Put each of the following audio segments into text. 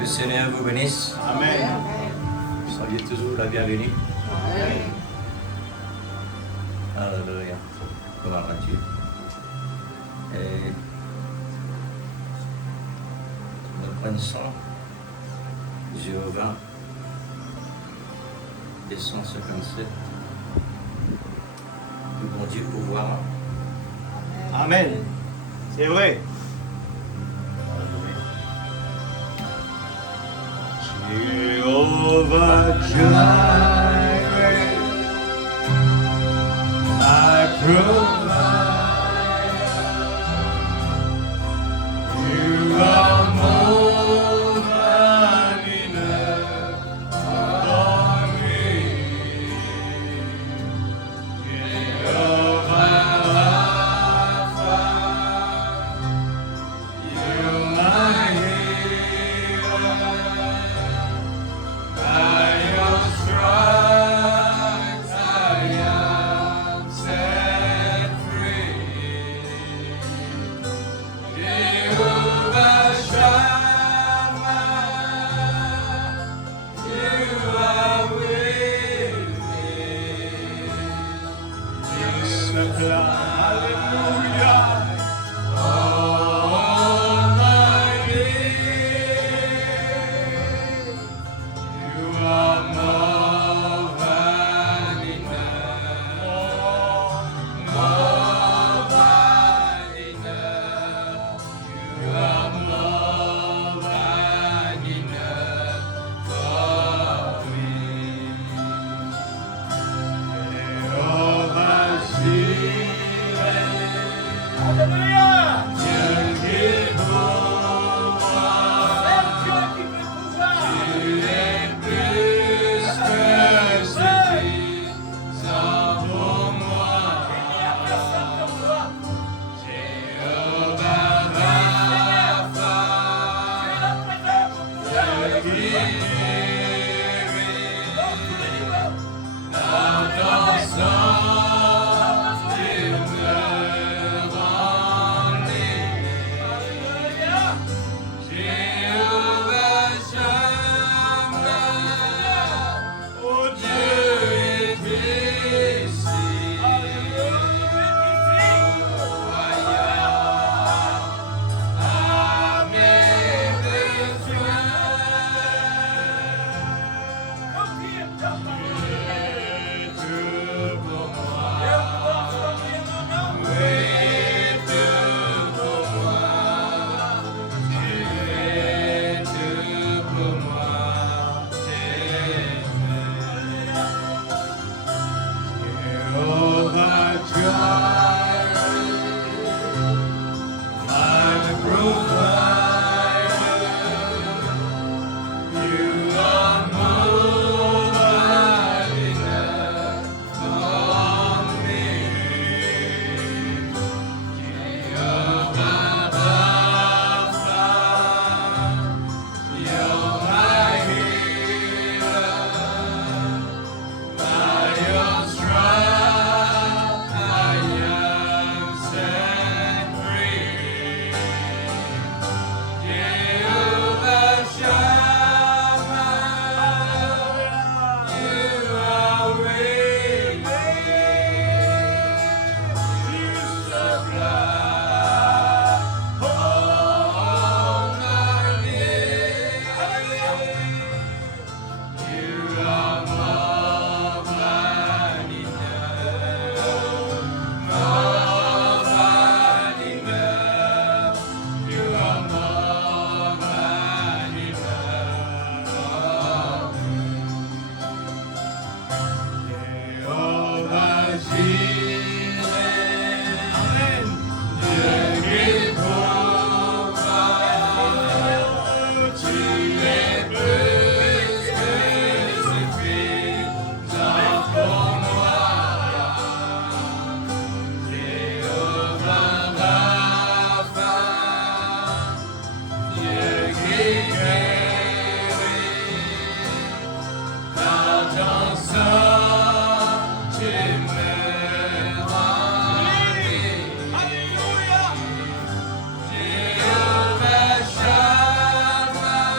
le Seigneur vous bénisse. Amen. Soyez toujours la bienvenue. Amen. Alléluia. Gloire à Dieu. Et nous connaissons Jéhovah 257. Le bon Dieu pouvoir. Amen. C'est vrai. Jehovah Jireh, I provide. You are more than enough for me. Jehovah Rapha, you're my healer. By your stripes I am set free. Jehovah Shammah, you are with me. Yes, hallelujah. All my days. You are more than enough, more than enough. You are more than enough for me. Jehovah Jireh, Alléluia. Dieu qui C'est pourvoit. Dieu qui peut pouvoir. Tu es plus que suffisant pour moi. Il n'y a personne comme toi. Jéhovah Tu es Rapha, la présence pour pouvoir. Dieu qui Dans tous les guérit, niveaux. dans ton sang, tu me rends libre. Alléluia. Jéhovah Shammah, oh Dieu est ici. À mes besoins, Confie ta parole. tout pour moi, Et on va sortir mon nom. tout pour moi, tu es tout pour moi, Jehovah Jireh, my provider, you are more than enough for me. Jehovah Rapha, you're my healer. By your stripes I am set free. Jehovah Shammah, you are with me. You supply all my needs. You are more than enough, more than enough. You are more than enough. Jehovah Jireh, Amen. Dieu qui pourvoit, tu es plus que suffisant pour moi. Jéhovah Rapha, Dieu qui guérit, dans ton sang, tu me rends libre. Alléluia. Jehovah Shammah,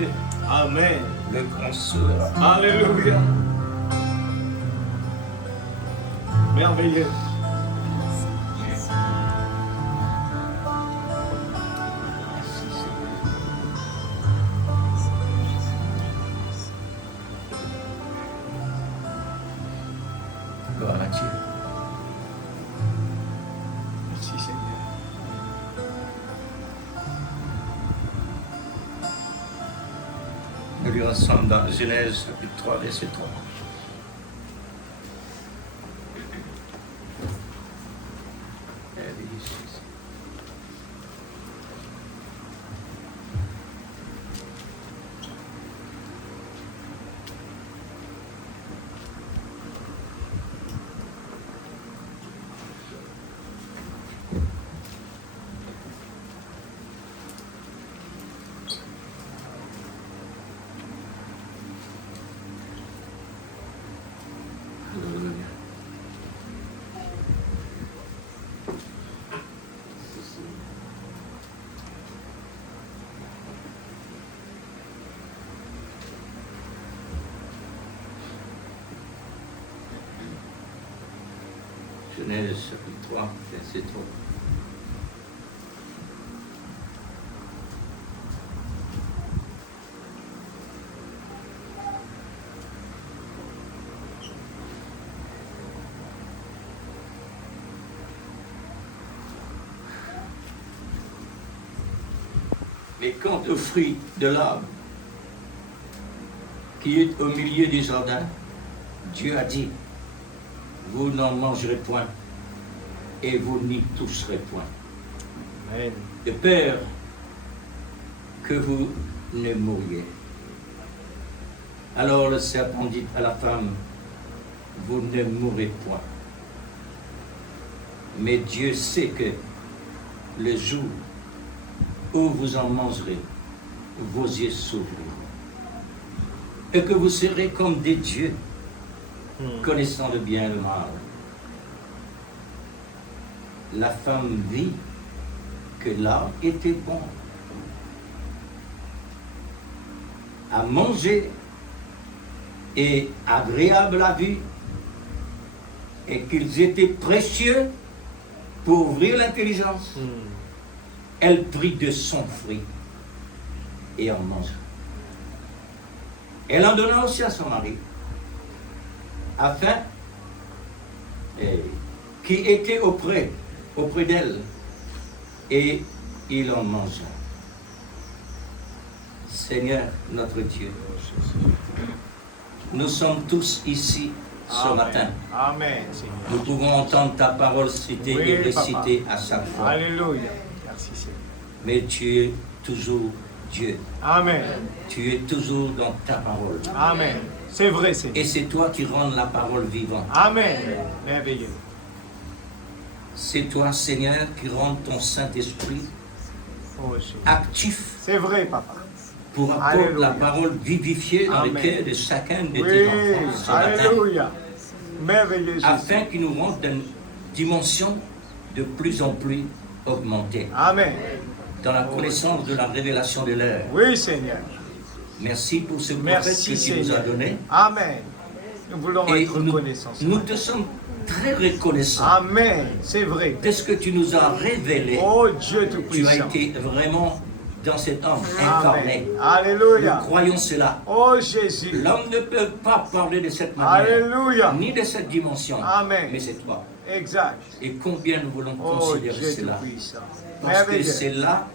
Dieu, Amen. le grand sauveur. Alléluia. Merveilleux. Gloire à Dieu. Merci Seigneur. Nous lirons ensemble dans Genèse chapitre 3, verset 3. Alléluia. Genèse chapitre 3, verset 3. Mais quant au fruit de l'arbre qui est au milieu du jardin, Dieu a dit, vous n'en mangerez point et vous n'y toucherez point, Amen. de peur que vous ne mouriez. Alors le serpent dit à la femme, vous ne mourrez point. Mais Dieu sait que le jour où vous en mangerez, vos yeux s'ouvriront, et que vous serez comme des dieux, connaissant le bien et le mal. La femme vit que l'arbre était bon à manger et agréable à vue, et qu'ils étaient précieux pour ouvrir l'intelligence. Elle prit de son fruit et en mangea. Elle en donna aussi à son mari, afin qui était auprès d'elle, et il en mangea. Seigneur notre Dieu, nous sommes tous ici ce Amen. matin. Amen, Seigneur. Nous pouvons entendre ta parole citée Oui, et récitée à chaque fois. Alléluia. Merci Seigneur. Mais tu es toujours Dieu. Amen. Tu es toujours dans ta parole. Amen. C'est vrai, Seigneur. Et c'est toi qui rends la parole vivante. Amen. Merveilleux. C'est toi, Seigneur, qui rends ton Saint-Esprit Oh, Jésus. actif C'est vrai, Papa. pour apporter Alléluia. la parole vivifiée dans le Amen. cœur de chacun de tes Oui. enfants ce matin, Alléluia. Merveilleux, Jésus. afin qu'il nous rende une dimension de plus en plus augmentée Amen. dans la connaissance de la révélation de l'heure. Oui, Seigneur. Merci pour ce prophète Merci, que tu nous as Seigneur. donné. Amen. Nous voulons Et être reconnaissants. nous te sommes très reconnaissants Amen. C'est vrai. de ce que tu nous as révélé. Oh Dieu Tu as Tout-Puissant. été vraiment dans cet homme incarné. Amen. Alléluia. Nous croyons cela. Oh Jésus. L'homme ne peut pas parler de cette manière, Alléluia. ni de cette dimension, Amen. mais c'est toi. Exact. Et combien nous voulons Oh considérer Dieu cela, Tout-Puissant. parce que Merveilleux. c'est là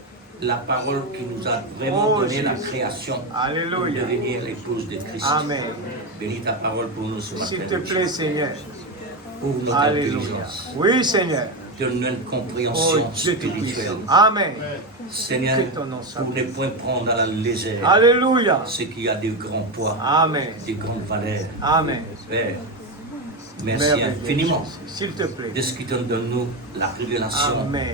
la parole qui nous a vraiment Oh, donné la Jésus. création pour Alléluia. devenir l'épouse de Christ. Amen. Bénis ta parole pour nous ce matin. S'il te plaît, Seigneur. Ouvre notre Alléluia. intelligence. Oui, Seigneur. Donne-nous une Oh compréhension Dieu spirituelle. Tout-Puissant. Amen. Seigneur, Que ton nom soit pour ne point prendre à la légère Alléluia. ce qui a de grands poids, Amen. de grandes valeurs. Amen. Père, merci Merveilleux, infiniment Jésus. S'il te plaît. de ce qui donne de nous la révélation Amen.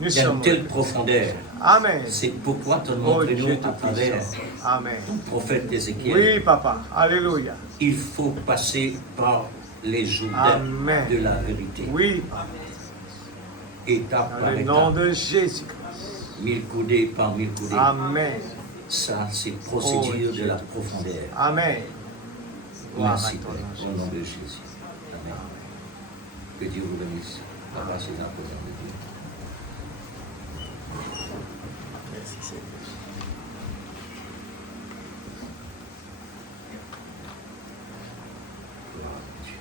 Nous d'une sommes. telle profondeur. Amen. C'est pourquoi te Oh montrez-nous Dieu à travers Tout-Puissant. Amen. ton prophète Ézéchiel. Oui, Papa. Alléluia. Il faut passer par les Jourdains Amen. de la vérité. Oui, Papa. Étape Dans par le nom étape, de Jésus-Christ. 1000 coudées par 1000 coudées. Amen. Ça, c'est procédure de la profondeur. Amen. Gloire Merci, à ton Père, nom, au nom Jésus. de Jésus. Amen. Que Dieu vous bénisse. Papa, c'est la présence de Dieu. Merci, Seigneur. Gloire à Dieu.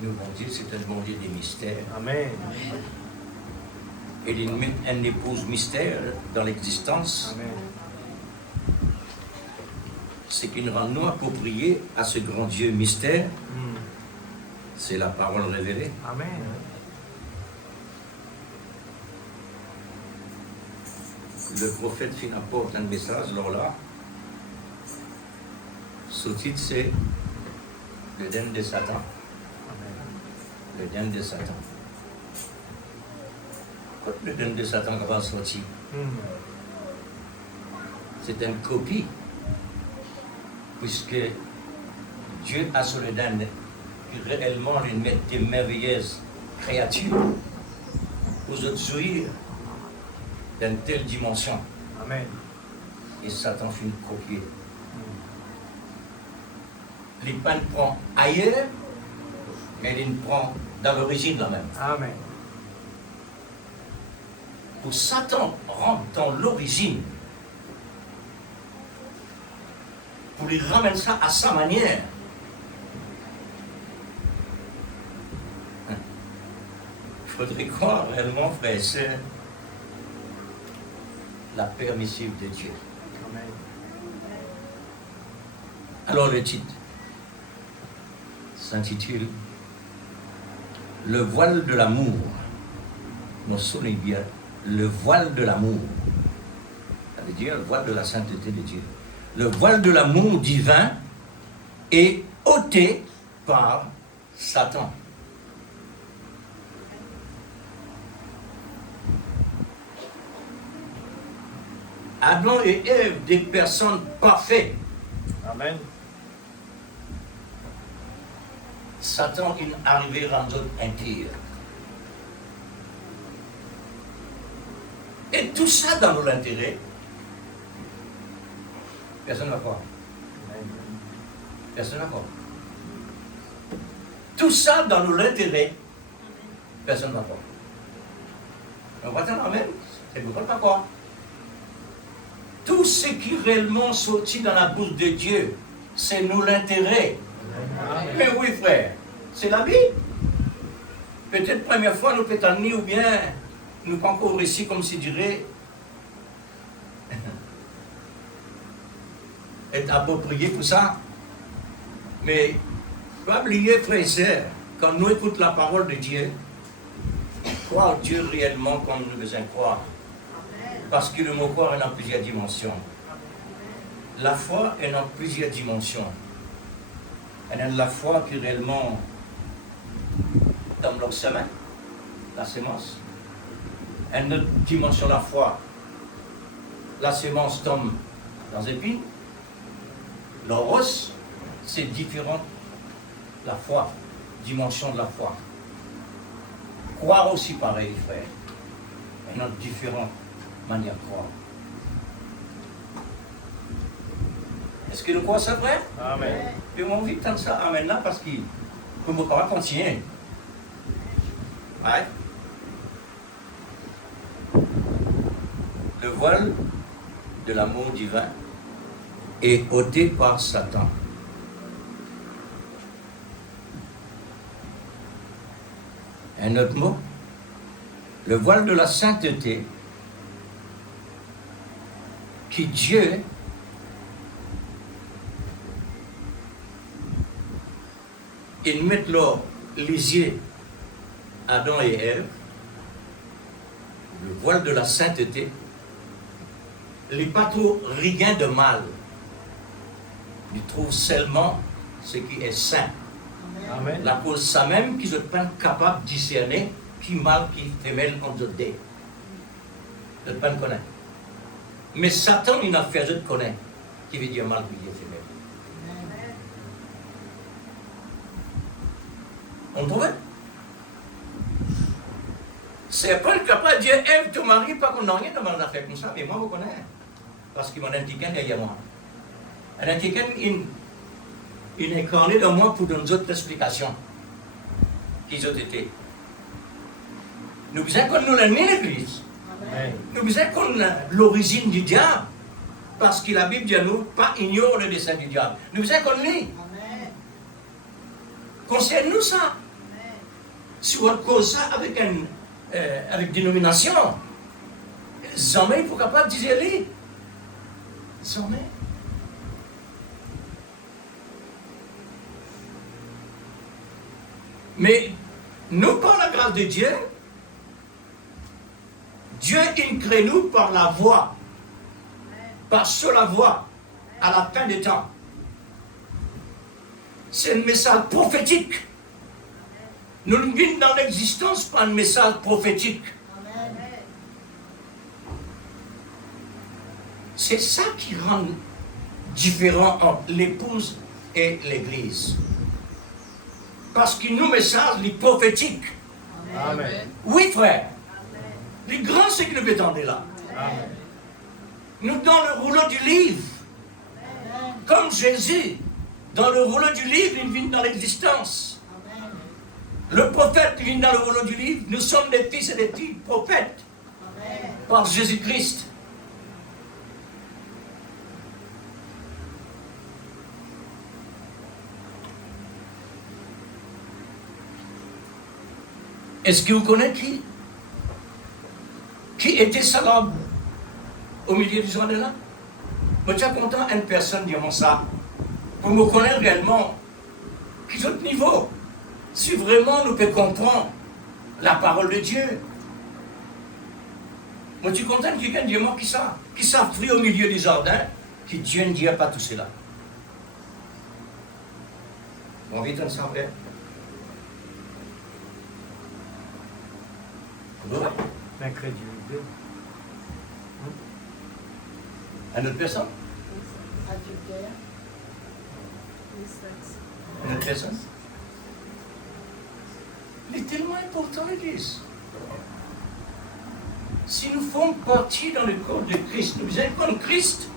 Nous, mon Dieu, c'est un bon Dieu des mystères. Amen. Il met une épouse mystère dans l'existence, Amen. ce qui nous rend nous appropriés à ce grand Dieu mystère, c'est la parole révélée. Amen. Le prophète fin apporte un message, alors là, ce titre c'est le den de Satan. Le den de Satan. Quand le den de Satan va sortir, c'est une copie, puisque Dieu a sur le den qui réellement lui met des merveilleuses créatures aux autres jouir d'une telle dimension. Amen. Et Satan fait une copie. Les pannes prend ailleurs, mais il prend dans l'origine la même. Amen. Pour Satan rentre dans l'origine, pour lui ramener ça à sa manière. Il faudrait croire réellement, frères et sœurs, la permissive de Dieu. Amen. Alors le titre s'intitule Le voile de l'amour. Non, sonnez bien, le voile de l'amour. Ça veut dire le voile de la sainteté de Dieu. Le voile de l'amour divin est ôté par Satan. Adam et Ève, des personnes parfaites. Amen. Satan est arrivé à rendre impur. Et tout ça dans l'intérêt. Personne ne va croire. Personne ne va croire. Tout ça dans l'intérêt. Personne ne va croire. On va t'en même. C'est pourquoi pas croire. Tout ce qui est réellement sorti dans la bouche de Dieu, c'est nous l'intérêt. Mais oui, frère, c'est la vie. Peut-être première fois, nous peut-être ni ou bien nous pas encore réussi comme si dirait être approprié pour ça. Mais pas oublier, frère et sœurs, quand nous écoutons la parole de Dieu, croire Dieu réellement comme nous devons croire. Parce que le mot croire est dans plusieurs dimensions. La foi est dans plusieurs dimensions. Elle est la foi qui réellement dans leur semaine, la sémence. Une autre dimension de la foi, la sémence tombe dans les épines. L'oros, c'est différent. La foi, dimension de la foi. Croire aussi pareil, frère. Une autre différente manière de croire. Est-ce que nous croyons ça, frère? Amen. Et on vit tant ça, amen là, parce qu'il faut me pas continuer. Ouais. Le voile de l'amour divin est ôté par Satan. Un autre mot, le voile de la sainteté qui Dieu ils mettent leur lisier Adam et Ève, le voile de la sainteté, les pas trop rien de mal. Ils trouvent seulement ce qui est saint. Amen. La cause ça même qu'ils ne sont pas capables de discerner qui mal, qui femelle entre deux. Je ne connais. Mais Satan, il a fait je te connais, qui veut dire mal oublié, c'est même. On trouve? C'est pas le capable de dire, Ève, ton mari, pas qu'on n'a rien de mal à faire comme ça, mais moi, vous connaissez. Parce qu'il m'a dit derrière moi. Elle a dit qu'il est incarné dans moi pour donner d'autres explications qu'ils ont été. Nous disons qu'on nous l'a mis l'église. Nous disons qu'on a l'origine du diable. Parce que la Bible dit à nous, pas ignore le dessein du diable. Nous disons qu'on lit. Concerne-nous ça. Si on cause ça avec dénomination, jamais il faut capable de dire lui. Jamais. Mais nous, par la grâce de Dieu, Dieu crée nous par la voie, par sur la voie, à la fin des temps. C'est un message prophétique. Nous vivons dans l'existence par un message prophétique. C'est ça qui rend différent entre l'épouse et l'église. Parce qu'il nous message les prophétiques. Amen. Oui, frère. Les grands, c'est que nous est là. Amen. Nous, dans le rouleau du livre, comme Jésus, dans le rouleau du livre, il vit dans l'existence. Le prophète qui vit dans le rouleau du livre, nous sommes des fils et des filles prophètes par Jésus-Christ. Est-ce que vous connaissez qui était Salab au milieu du journée là? Je suis content une personne dire ça pour me connaître réellement qui est autre niveau. Si vraiment nous pouvons comprendre la parole de Dieu. Moi, je suis content que quelqu'un dise moi qui s'affrit au milieu du jardin, qui Dieu ne dit pas tout cela. On vit en s'en faire. L'incrédulité. Une autre personne? Une autre personne? Il est tellement important, l'Église. Si nous faisons partie dans le corps de Christ, nous sommes comme Christ.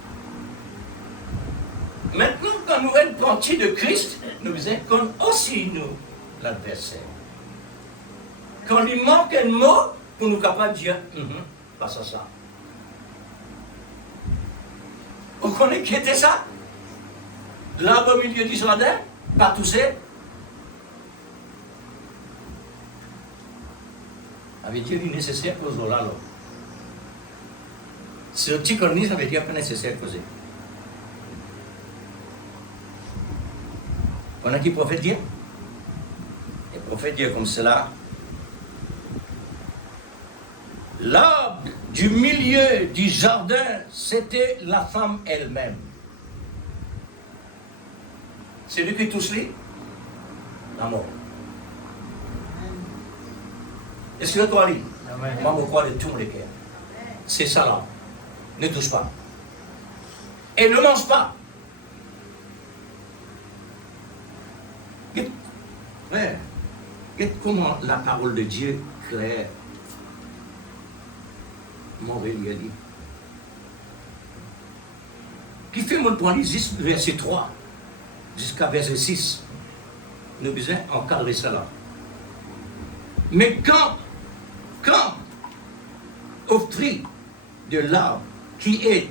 Maintenant, quand nous sommes partie de Christ, nous sommes comme aussi nous, l'adversaire. Quand il manque un mot, pour nous capables de dire, pas ça. Vous connaissez qui était ça? L'arbre au milieu du jardin, pas toussé. Avec Dieu, il est nécessaire pour nous là. Ce petit corniche, ça veut dire pas nécessaire pour eux. On a qui prophète Dieu? Et prophète Dieu comme cela. L'arbre du milieu du jardin, c'était la femme elle-même. C'est lui qui touche lui? La mort. Est-ce que tu as dit? Moi, je crois de tout le cœur. C'est ça là. Ne touche pas. Et ne mange pas. Frère, regarde comment la parole de Dieu claire. Mon Dieu dit. Qui fait mon point ici, verset 3 jusqu'à verset 6. Nous avons besoin d'encadrer cela. Mais quand au fruit de l'arbre qui est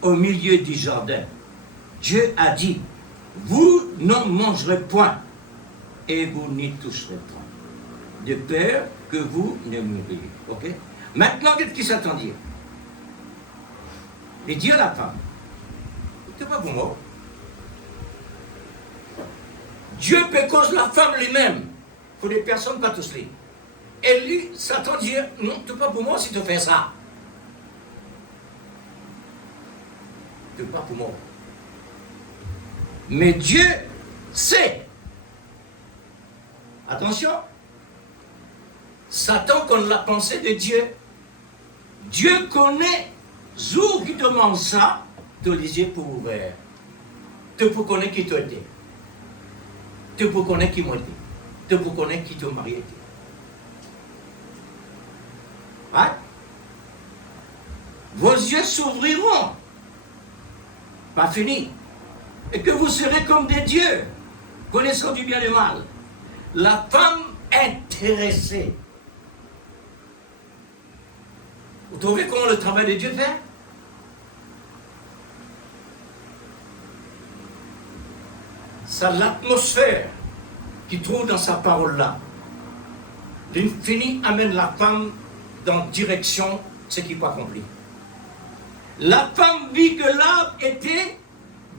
au milieu du jardin, Dieu a dit, vous n'en mangerez point et vous n'y toucherez point, de peur que vous ne mouriez. Ok? Maintenant, qu'est-ce qui s'attend dire? Et Dieu la femme. C'est pas pour moi. Dieu peut cause la femme lui-même pour des personnes pas tous les. Et lui s'attend à dire, non, c'est pas pour moi si tu fais ça. C'est pas pour moi. Mais Dieu sait. Attention. Satan, comme la pensée de Dieu, Dieu connaît, jour qui te mange ça, tu les yeux pour ouvert. Tu peux connaître qui tu étais. Tu peux connaître qui moi été. Tu peux connaître qui te marié. Hein? Vos yeux s'ouvriront. Pas fini. Et que vous serez comme des dieux, connaissant du bien et du mal. La femme intéressée. Vous trouvez comment le travail de Dieu fait? C'est l'atmosphère qu'il trouve dans sa parole-là. L'infini amène la femme dans direction ce qui n'est pas accompli. La femme vit que l'arbre était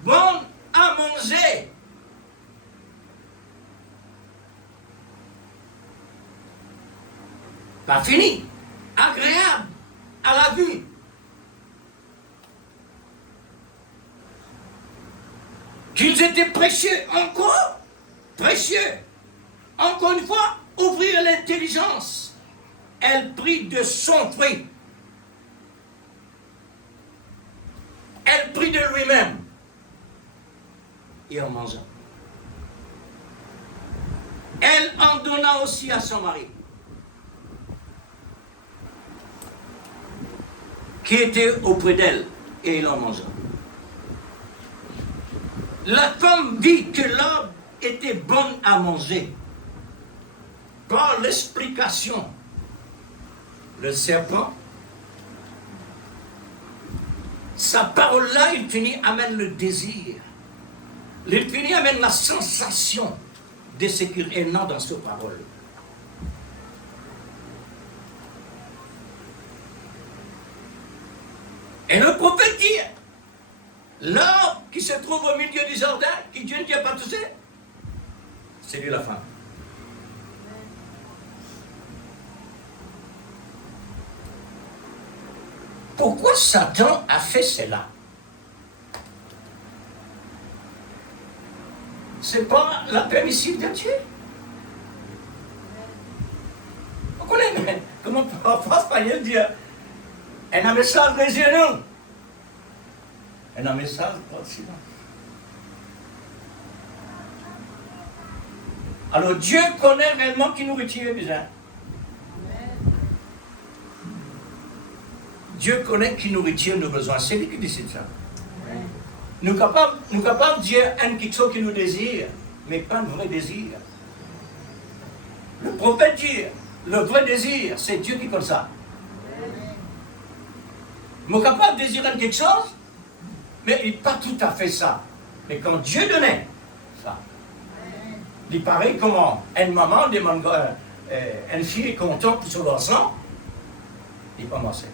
bon à manger. Pas fini. Agréable à la vue. Qu'ils étaient précieux, encore précieux. Encore une fois, ouvrir l'intelligence. Elle prit de son fruit. Elle prit de lui-même. Et en mangea. Elle en donna aussi à son mari, qui était auprès d'elle, et il en mangea. La femme vit que l'arbre était bon à manger. Par l'explication, le serpent, sa parole-là, il finit amène le désir. Il finit amène la sensation de ce qu'il est non dans sa parole. Et le prophète dit, l'arbre qui se trouve au milieu du jardin, qui Dieu ne tient pas touché, c'est lui la femme. Pourquoi Satan a fait cela? C'est pas la permission de Dieu. Vous connaissez comment en France, il dit, un message des yeux, non? Un message pas de silence. Alors Dieu connaît réellement qui nourriture est besoin. Dieu connaît qui nourriture nous besoin. C'est lui qui décide ça. Nous sommes capables de dire quelque chose qui nous désire, mais pas un vrai désir. Le prophète dit, le vrai désir, c'est Dieu qui connaît ça. Nous sommes capables de désirer quelque chose, mais il n'est pas tout à fait ça. Mais quand Dieu donnait ça, il paraît comment une maman demande, une fille est contente pour son garçon, il n'est pas massé.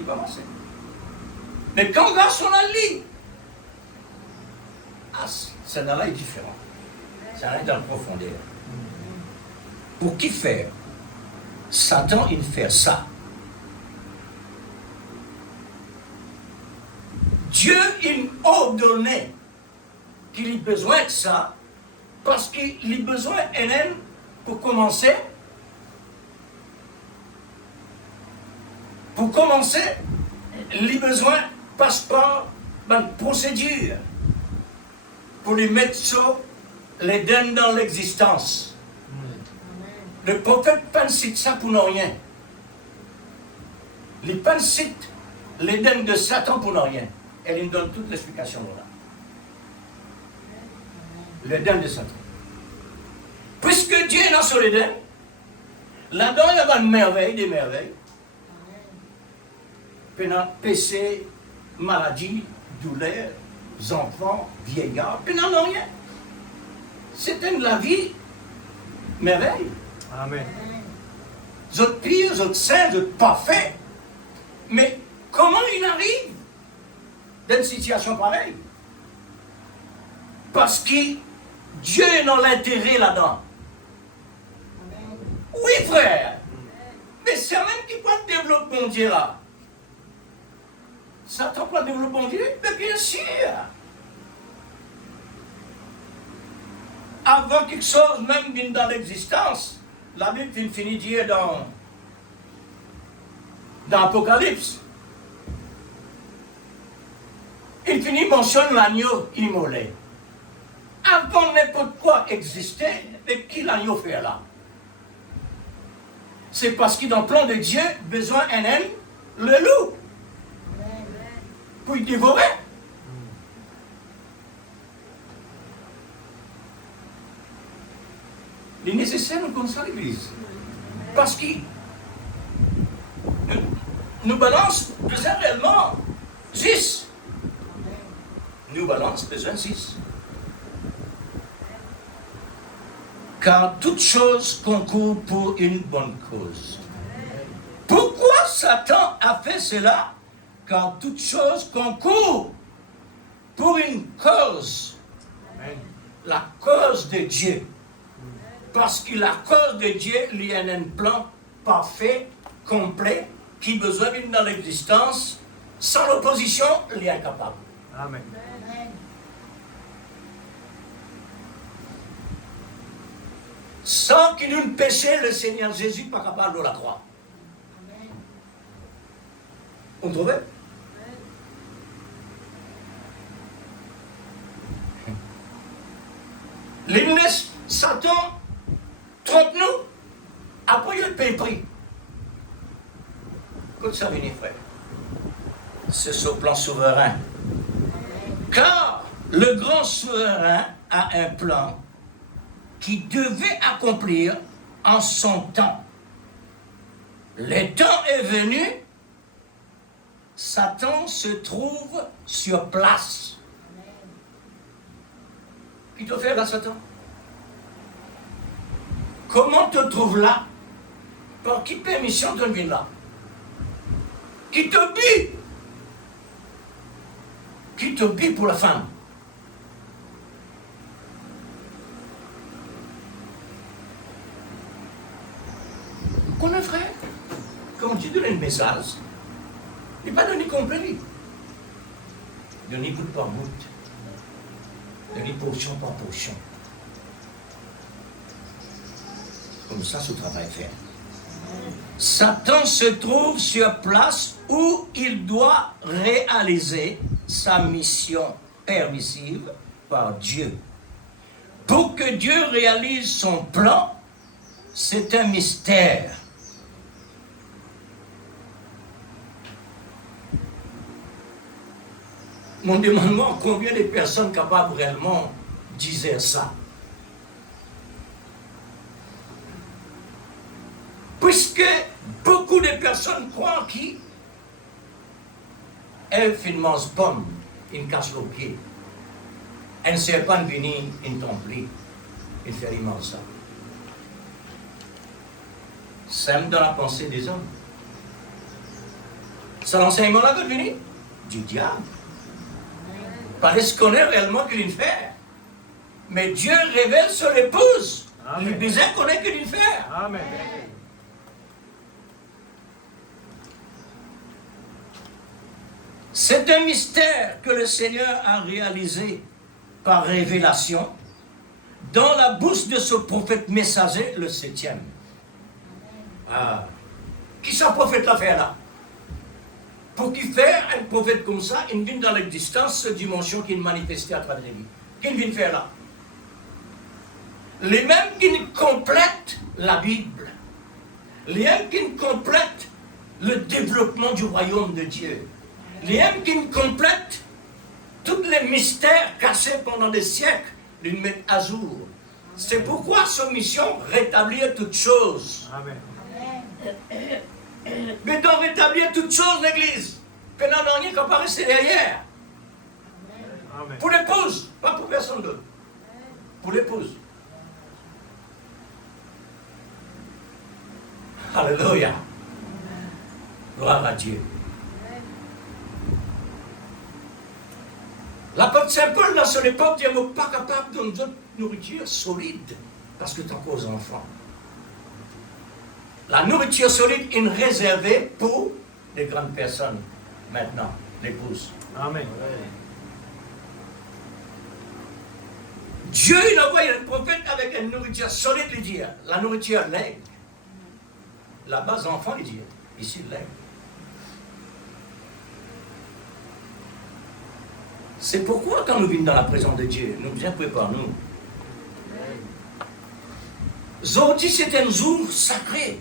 Il va marcher. Mais quand le garçon a le lit, celle-là est différent. Ça arrive dans la profondeur. Pour qui faire? Satan, il fait ça. Dieu, il ordonnait qu'il ait besoin de ça, parce qu'il a besoin d'elle pour commencer. Pour commencer, les besoins passent par une procédure pour lui mettre sur l'Éden dans l'existence. Le prophète ne cite ça pour ne rien. Il ne cite l'Éden de Satan pour ne rien. Elle nous donne toute l'explication là. L'Éden de Satan. Puisque Dieu est dans son Éden, là-dedans il y a une merveille, des merveilles. Péché, maladie, douleur, enfants, vieillards, puis non, rien. C'était la vie, merveille. Amen. Vous êtes pires, vous êtes saints, vous êtes parfaits. Mais comment il arrive dans une situation pareille? Parce que Dieu est dans l'intérêt là-dedans. Oui, frère. Mais c'est même qui peut développer Dieu là. Satan peut développer Dieu? Mais bien sûr. Avant quelque chose même vient dans l'existence, la Bible finit de dire dans dans l'Apocalypse, il finit mentionne l'agneau immolé. Avant n'importe quoi existait, mais qui l'agneau fait là? C'est parce que dans le plan de Dieu, besoin un homme, le loup, pour y dévorer. Il est nécessaire de connaître l'Église. Parce que nous balance besoin réellement 6. Nous balance besoin 6. Car toute chose concourt pour une bonne cause. Pourquoi Satan a fait cela? Car toute chose concourt pour une cause. La cause de Dieu. Parce que la cause de Dieu, il y a un plan parfait, complet, qui besoin d'une dans l'existence. Sans l'opposition, il est incapable. Amen. Sans qu'il nous péché, le Seigneur Jésus n'est pas capable de la croix. On trouve? L'Église, Satan, trompe-nous. Après, il paye prix. Écoute ça, mes frères. C'est sur le plan souverain. Car le grand souverain a un plan qui devait accomplir en son temps. Le temps est venu, Satan se trouve sur place. Qui te fait là, Satan? Comment te trouves là? Par qui permission de venir là? Qui te dit? Qui te dit pour la femme? Qu'on est frère, quand tu donnes un message, il n'est pas donné complet. Donné bout par bout. Donné portion par portion. Comme ça, ce travail est fait. Satan se trouve sur place où il doit réaliser sa mission permissive par Dieu. Pour que Dieu réalise son plan, c'est un mystère. Mon demandement, combien de personnes capables réellement disaient ça? Puisque beaucoup de personnes croient qu'elle finalement bonne, une casse le pied. Elle ne sait pas venir une templi, il fait immense ça. Ça me dans la pensée des hommes. C'est l'enseignement-là de venir du diable. Parce qu'on connaît réellement qu'il fait. Mais Dieu révèle sur l'épouse. Le baiser connaît qu'il fait. Amen. C'est un mystère que le Seigneur a réalisé par révélation dans la bouche de ce prophète messager, le 7e. Ah. Qui ce prophète l'a fait là? Pour qu'il fasse un prophète comme ça, il vient dans l'existence, cette dimension qu'il manifestait à travers lui. Qu'il vient faire là? Les mêmes qui complètent la Bible, les mêmes qui complètent le développement du royaume de Dieu, les mêmes qui complètent tous les mystères cachés pendant des siècles, les mettent à jour. C'est pourquoi sa mission, rétablir toutes choses. Amen. Mais dans rétablir toutes choses, l'Église, pendant non rien qu'on peut rester derrière. Amen. Pour l'épouse, pas pour personne d'autre. Pour l'épouse. Alléluia. Gloire à Dieu. L'apôtre Saint Paul, dans son époque, il n'est pas capable de nous donner une nourriture solide, parce que tu as cause enfants. La nourriture solide est réservée pour les grandes personnes, maintenant, l'épouse. Amen. Dieu, il envoie un prophète avec une nourriture solide, il dit, la nourriture lait. La base enfant, il dit, ici, lait. C'est pourquoi quand nous venons dans la présence de Dieu, nous bien préparons-nous. Aujourd'hui, c'est un jour sacré.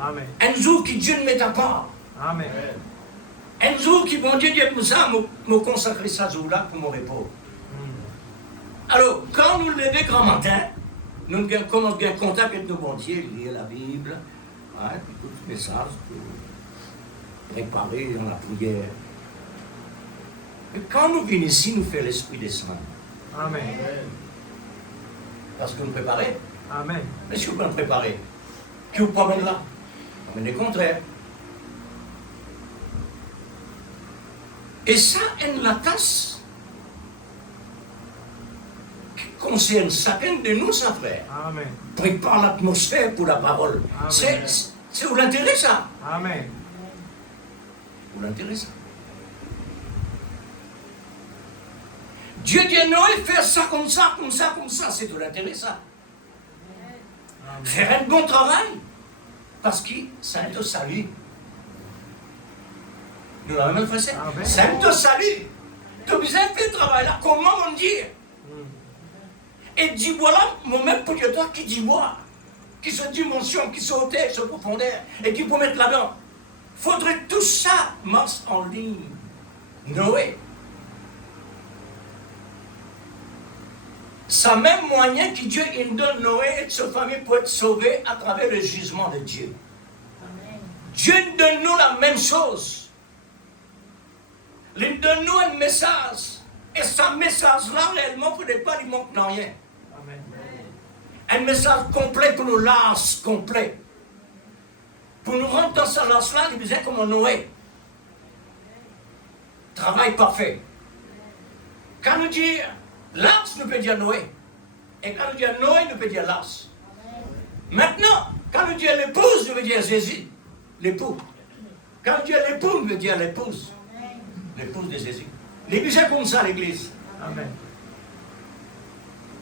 Amen. Un jour que Dieu ne met à part. Amen. Un jour qui, bon Dieu, pour ça, me consacrer ce jour-là pour mon repos. Alors, quand nous nous levons grand matin, nous commençons bien contact avec nos bons dieux, lire la Bible, hein, puis tout le message pour préparer dans la prière. Et quand nous venons ici, nous faisons l'Esprit des Saints. Amen. Parce que nous préparons. Amen. Mais si vous pouvez préparer, qui vous promène là? Mais le contraire. Et ça, une la tasse qui concerne chacun de nous, ça frère. Amen. Prépare l'atmosphère pour la parole. Amen. C'est vous l'intérêt ça. Amen. Vous l'intérêt ça. Dieu dit Noé, faire ça comme ça, comme ça, comme ça, c'est de l'intérêt ça. Amen. Faire un bon travail, parce que ça te salue. Nous l'avons même fait ça. Amen. Ça te salue. Tu as besoin de faire le travail là, comment on dit? Et dis voilà, moi-même pour toi qui dit moi, qui se dimension, qui se hauteur, se profondeur, et qui peut mettre là-dedans. Faudrait tout ça marche en ligne. Noé. Ça même moyen que Dieu il donne Noé et sa famille pour être sauvés à travers le jugement de Dieu. Amen. Dieu donne nous la même chose. Il donne nous un message. Et ce message-là, réellement, pour ne pas lui manquer rien. Amen. Un message complet pour nous lâche complet. Pour nous rendre dans ce lâche-là, il disait comme Noé. Travail parfait. Quand nous dit lâche, nous peut dire Noé. Et quand nous dit Noé, nous peut dire lâche. Maintenant, quand nous dit l'épouse, nous peut dire Jésus. L'époux. Quand nous dit l'époux, nous peut dire l'épouse. L'épouse de Jésus. L'église est comme ça, l'église. Amen.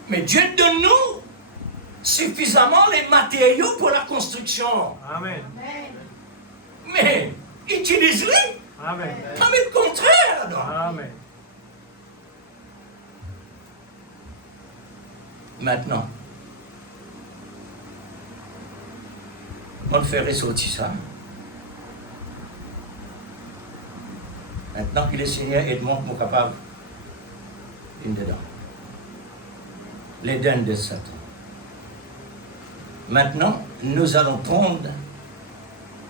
Mais Dieu donne nous suffisamment les matériaux pour la construction. Amen. Mais utilise-les. Amen. Pas le contraire. Non. Amen. Maintenant, on fait ressortir ça. Maintenant que le Seigneur aide-moi pour capable une dedans. L'Éden de Satan. Maintenant, nous allons prendre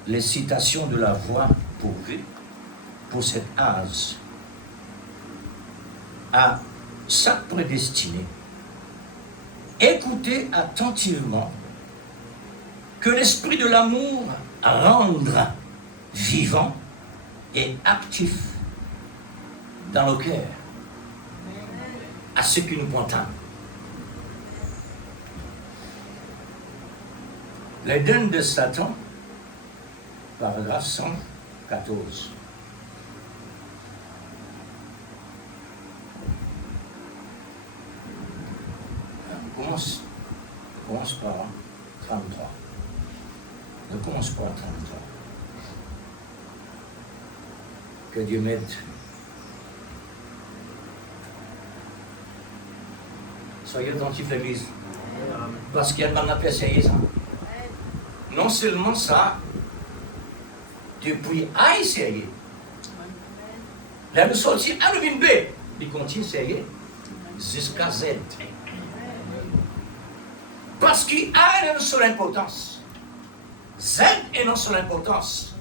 les citations de la voix pour cet âge à chaque prédestiné. Écoutez attentivement que l'esprit de l'amour rendra vivant et actif dans nos cœurs à ceux qui nous pointent. L'Éden de Satan, paragraphe 114. On commence par 33. Ne commence pas à 33. Que Dieu m'aide. Soyez attentifs, l'Église. Parce qu'il y a dans la pièce, ça. Non seulement ça, depuis A, essayer. Là, nous sortis à le B. Il continue à essayer jusqu'à Z. Parce qu'il a une seule importance. Z est une seule importance.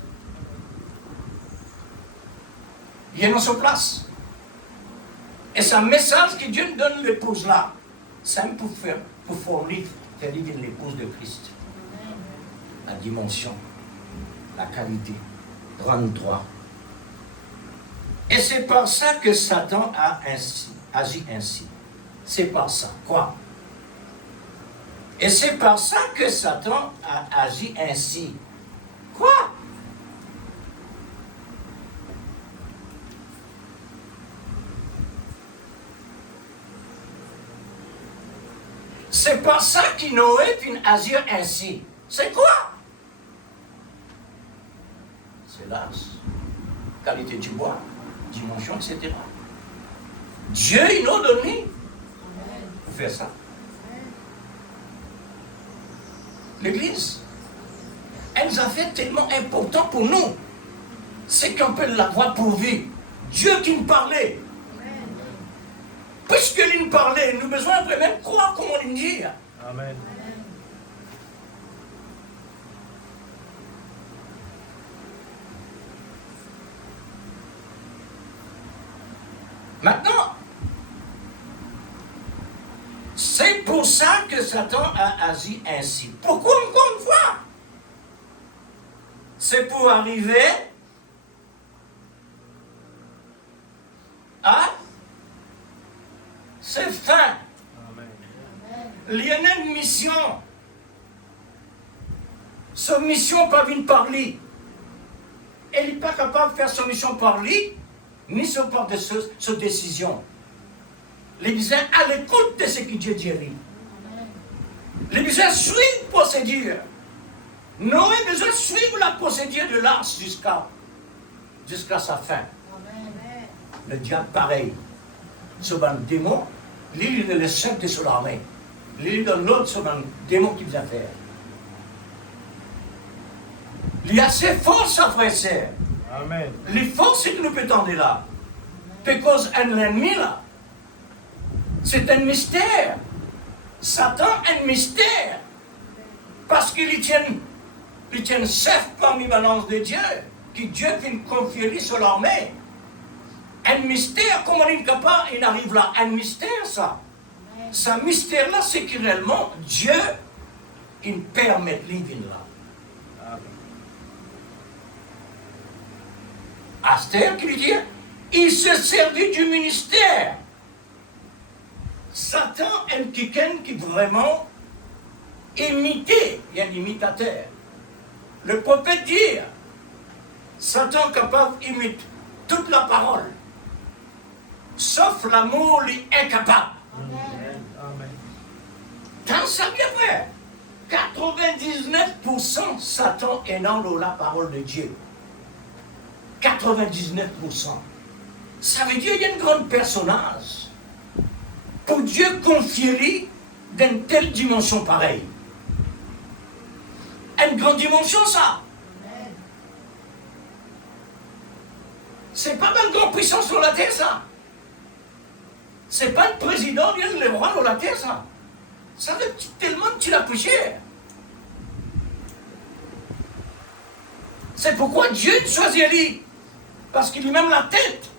Il est dans sa place. Et c'est un message que Dieu nous donne l'épouse là. C'est pour fournir, c'est-à-dire l'épouse de Christ. La dimension, la qualité, rendre droit. Et c'est par ça que Satan a agi ainsi. C'est par ça. Quoi? Et c'est par ça que Satan a agi ainsi. Quoi? C'est par ça que Noé finit agir ainsi. C'est quoi? C'est l'âge, qualité du bois, dimension, etc. Dieu, il nous a donné pour faire ça. L'Église, elle nous a fait tellement important pour nous. C'est qu'on peut l'avoir pourvu. Dieu qui nous parlait. Puisqu'il nous parlait, nous avons besoin de même croire comment il nous dit. Amen. Maintenant, c'est pour ça que Satan a agi ainsi. Pourquoi encore une fois? C'est pour arriver à ses fins. Amen. Il y a une mission. Sa mission pas venir par lui. Elle n'est pas capable de faire sa mission par lui, ni sur part de sa décision. Les besoins à l'écoute de ce que Dieu dit. Les besoins suivent la procédure. Nous avons besoin de suivre la procédure de l'Arche jusqu'à sa fin. Le diable, pareil. Ce démon, lui, il est le chef de son armée. Lui, il est l'autre, ce démon qui vient faire. Il y a ses forces, frères et sœurs. Amen. Les forces que nous peut tendre là. Parce que l'ennemi là, c'est un mystère. Satan est un mystère. Parce qu'il tient chef parmi balance de Dieu, que Dieu vient confier sur l'armée. Un mystère, comment il est capable, il arrive là. Un mystère, ça. Ce mystère-là, c'est que réellement, Dieu, il permet de vivre là. Amen. Astère qui lui dit, il se servit du ministère. Satan est quelqu'un qui vraiment imité, il y a un imitateur. Le prophète dit, Satan est capable d'imiter toute la parole, sauf l'amour, il est incapable. Amen. Tant ça bien vrai, 99% Satan est dans la parole de Dieu. 99%. Ça veut dire qu'il y a un grand personnage. Pour Dieu confier d'une telle dimension pareille. Une grande dimension, ça. C'est pas une grande puissance sur la terre, ça. C'est pas un président, bien le roi sur la terre, ça. Ça veut tellement que tu l'as poussé. C'est pourquoi Dieu choisit lui. Parce qu'il lui même la tête.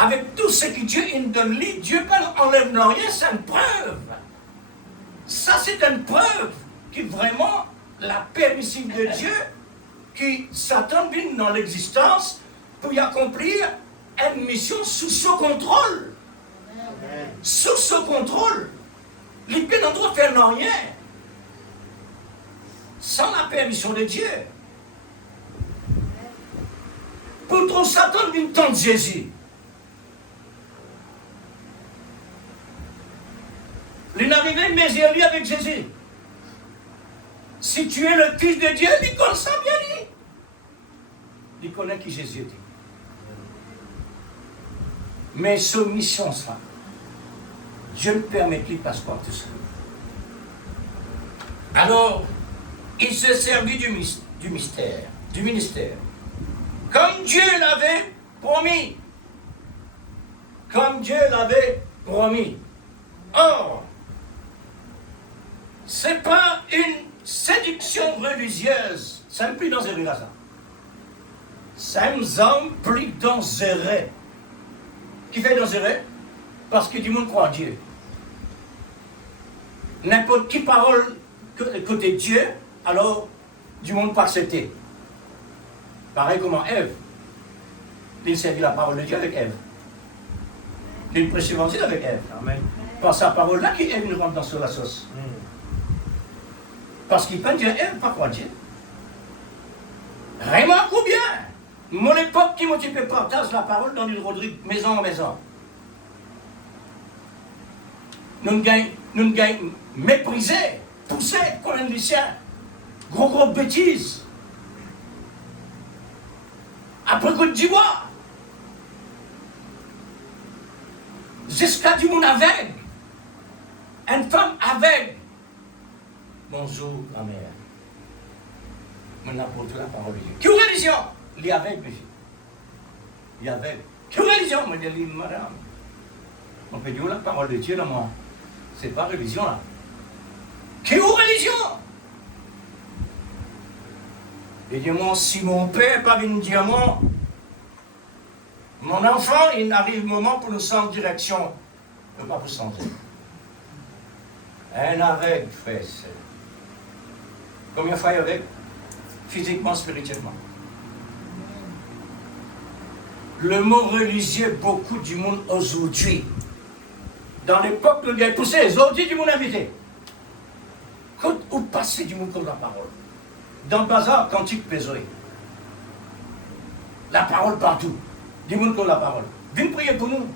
Avec tout ce que Dieu il donne lui, Dieu ne enlève rien, c'est une preuve. Ça, c'est une preuve qui vraiment la permissive de Dieu, qui Satan vient dans l'existence pour y accomplir une mission sous son contrôle. Amen. Sous son contrôle. Il peut n'en doit faire rien. Sans la permission de Dieu. Pourtant, Satan vient tenter Jésus. Il est arrivé, mais il est avec Jésus. Si tu es le Fils de Dieu, il connaît ça bien lui. Il connaît qui Jésus est. Mais sa mission, ça, Dieu ne permet qu'il passe par tout ça. Alors, il se servit du mystère, du ministère. Comme Dieu l'avait promis. Comme Dieu l'avait promis. Or, ce n'est pas une séduction religieuse. C'est plus dangereux là, ça. C'est un homme plus dangereux. Qui fait dangereux? Parce que du monde croit en Dieu. N'importe qui parole côté Dieu, alors du monde pas accepter. Pareil comme Ève. Il servit la parole de Dieu avec Ève. Il prêchait l'évangile avec Ève. Amen. Par sa parole là qu'Ève nous rentre dans la sauce. Parce qu'il peut dire Ève, pas croire Dieu. Remarque ou bien, mon époque qui motive partage la parole dans l'île Rodrigue, maison en maison. Nous gagnons méprisé, poussé comme un lycéen. Gros bêtises. Après coup de d'ivoire, jusqu'à du monde aveugle. Une femme aveugle. Bonjour, la mère. Maintenant, pour la parole de Dieu. Quelle religion? Il est aveugle, monsieur. Il est aveugle. Quelle religion? Moi, je dis, madame. On peut dire la parole de Dieu, là, moi. C'est pas religion, là. Quelle religion? Et dit, moi, si mon père pas venu dire moi, mon enfant, il arrive un moment pour nous sans direction. Ne pas vous sentir. Un aveugle, frère. Combien de fois il est aveugle? Physiquement, spirituellement. Le mot religieux, beaucoup du monde aujourd'hui. Dans l'époque où il y a poussé, aujourd'hui du monde invité. Quand vous passez du monde comme la parole. Dans le bazar, quand tu pèses. La parole partout. Du monde comme la parole. Viens prier pour nous.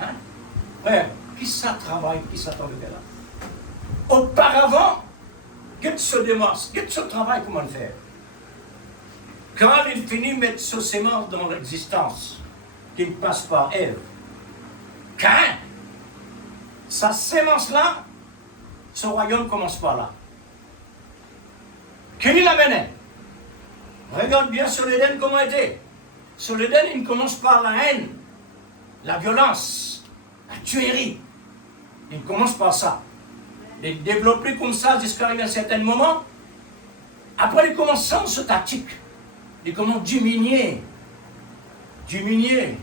Hein? Frère, qui ça travaille, qui s'attend de là? Auparavant, qu'est-ce que se démarche, qu'est-ce que ce travail, comment le faire? Quand il finit de mettre ce sémence dans l'existence, qu'il passe par Ève, quand sa sémence-là, ce royaume commence par là. Qui il l'amène? Regarde bien sur l'Éden comment il était. Sur l'Éden, il commence par la haine, la violence, la tuerie. Il commence par ça. Il développe comme ça jusqu'à arriver à un certain moment. Après, il commence sans ce tactique. Il commence à diminuer. Diminuer.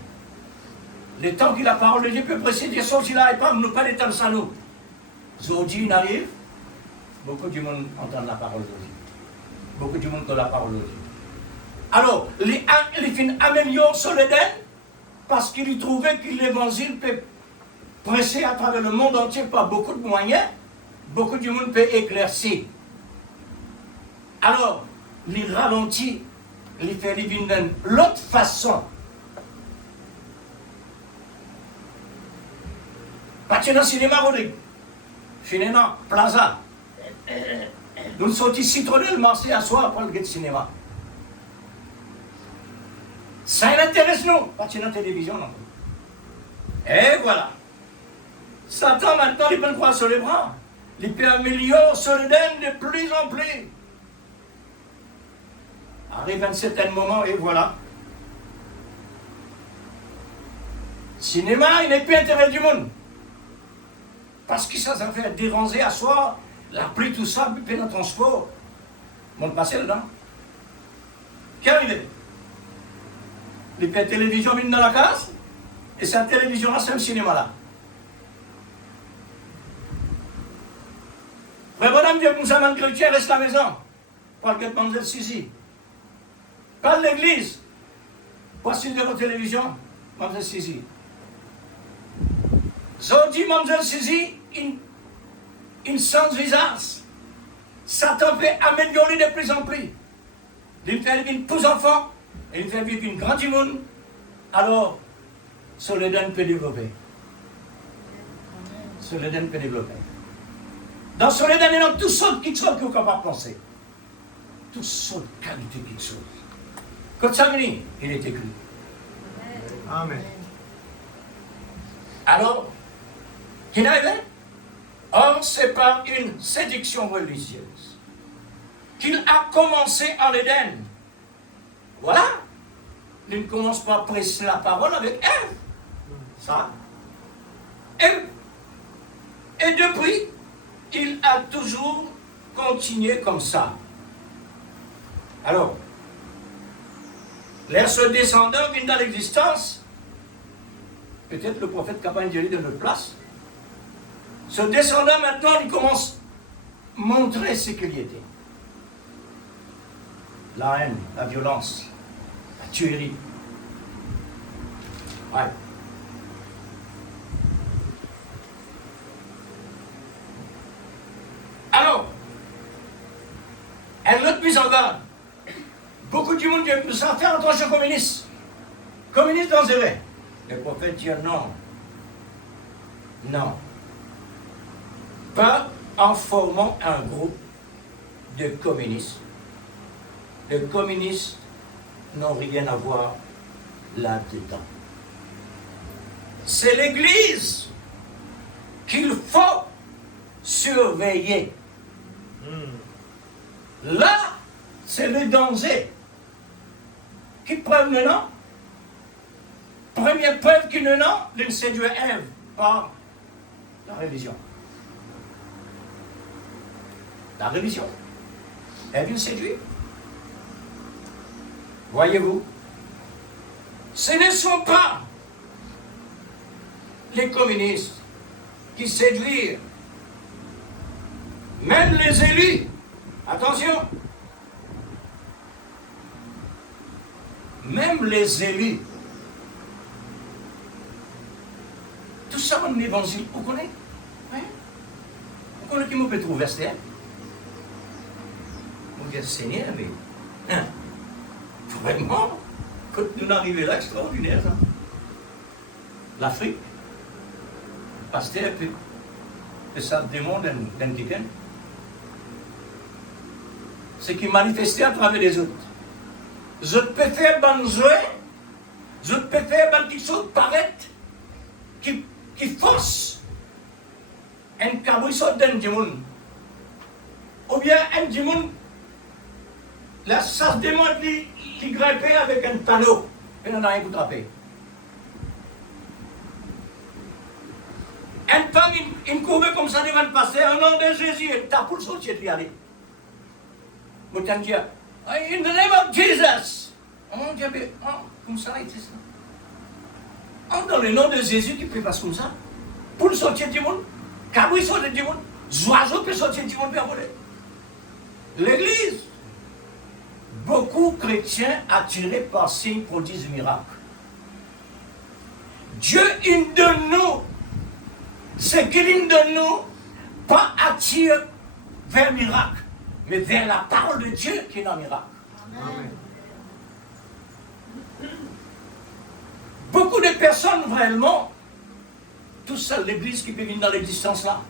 Le temps que la parole de Dieu peut préciser des choses, il n'arrive pas, nous pas les temps sans nous. Aujourd'hui, il arrive. Beaucoup du monde entend la parole de Dieu. Beaucoup du monde de la parole de Dieu. Alors, les fins améliorent sur l'Éden parce qu'il trouvait que l'évangile peut presser à travers le monde entier par beaucoup de moyens. Beaucoup du monde peut éclaircir. Alors, il ralentit, il fait vivre d'une l'autre façon. Pas dans le cinéma, Rodrigue. Cinéma, Plaza. Nous sommes ici, le marché à soir pour le cinéma. Ça intéresse nous, pas dans la télévision non plus. Et voilà. Satan maintenant, il peut le croire sur les bras. Il peut améliorer sur l'Éden de plus en plus. Arrive à un certain moment et voilà. Cinéma, il n'est plus intérêt du monde. Parce que ça fait déranger à soi, la pluie, tout ça, puis dans le transport. On le passait dedans. Qui arrive? Il fait la télévision vient dans la case, et cette télévision-là, c'est un cinéma-là. Frère bonhomme, Dieu, nous amène chrétien, reste à la maison. Pas le Mademoiselle Suzy. Pas de l'église. Voici de la télévision, Mademoiselle Suzy. Aujourd'hui, Mademoiselle Suzy, une sans visage. Satan peut améliorer de plus en plus. Il fait vivre plus enfants, et il fait vivre une grande monde. Alors, Soledad peut développer. Soledad peut développer. Dans Soledad, il y a toutes sortes qui sont capables de penser. Toutes sortes de qualités qui sont. Quand ça vient, il est écrit. Amen. Alors, qui n'arrive? Or, c'est par une séduction religieuse qu'il a commencé en Éden. Voilà. Il ne commence pas à presser la parole avec Ève. Ça. Et depuis, il a toujours continué comme ça. Alors, ce descendant vient dans l'existence. Peut-être le prophète capable de notre place. Ce descendant, maintenant, il commence à montrer ce qu'il y était. La haine, la violence, la tuerie. Ouais. Alors, un autre mise en garde. Beaucoup du monde veut s'en faire attention aux communistes. Communistes dangereux. Le prophète dit non. Non. Pas en formant un groupe de communistes. Les communistes n'ont rien à voir là-dedans. C'est l'Église qu'il faut surveiller. Là, c'est le danger. Qui preuve maintenant? Première preuve qu'il ne non, d'une séduire Ève par la religion. La religion. Ève une séduit. Voyez-vous, ce ne sont pas les communistes qui séduisent, même les élus. Attention, même les élus. Tout ça, mon évangile, vous connaissez? Hein? Vous connaissez qui me peut trouver verset? Vous dites, Seigneur, mais hein? Vraiment, quand nous arrivons là, extraordinaire, ça. L'Afrique, pasteur, que ça demande d'un quelqu'un. Ce qui manifestait à travers les autres. Je peux faire bonne joie, je peux faire bonne quelque chose paraître qui force un cabrisson d'un démon. Ou bien un démon, la chasse démon qui grimpait avec un panneau, et on n'a rien pour trapper. Un femme, une courbe comme ça devant le pasteur, au nom de Jésus, et t'as pour le sortir de y aller. Vous t'en dire, in the name of Jesus. Oh, Dieu, comme ça, c'est ça. Oh, dans le nom de Jésus, qui peut passer comme ça. Pour sortir du monde, cabri sortir du monde, oiseau peut sortir du monde, voler. L'Église, beaucoup de chrétiens attirés par signes, prodiges, miracles. Dieu, il donne nous, ce qu'il donne nous, pas attire vers le miracle, mais vers la parole de Dieu qui est un miracle. Amen. Beaucoup de personnes, vraiment, tout ça, l'Église qui peut venir dans l'existence là,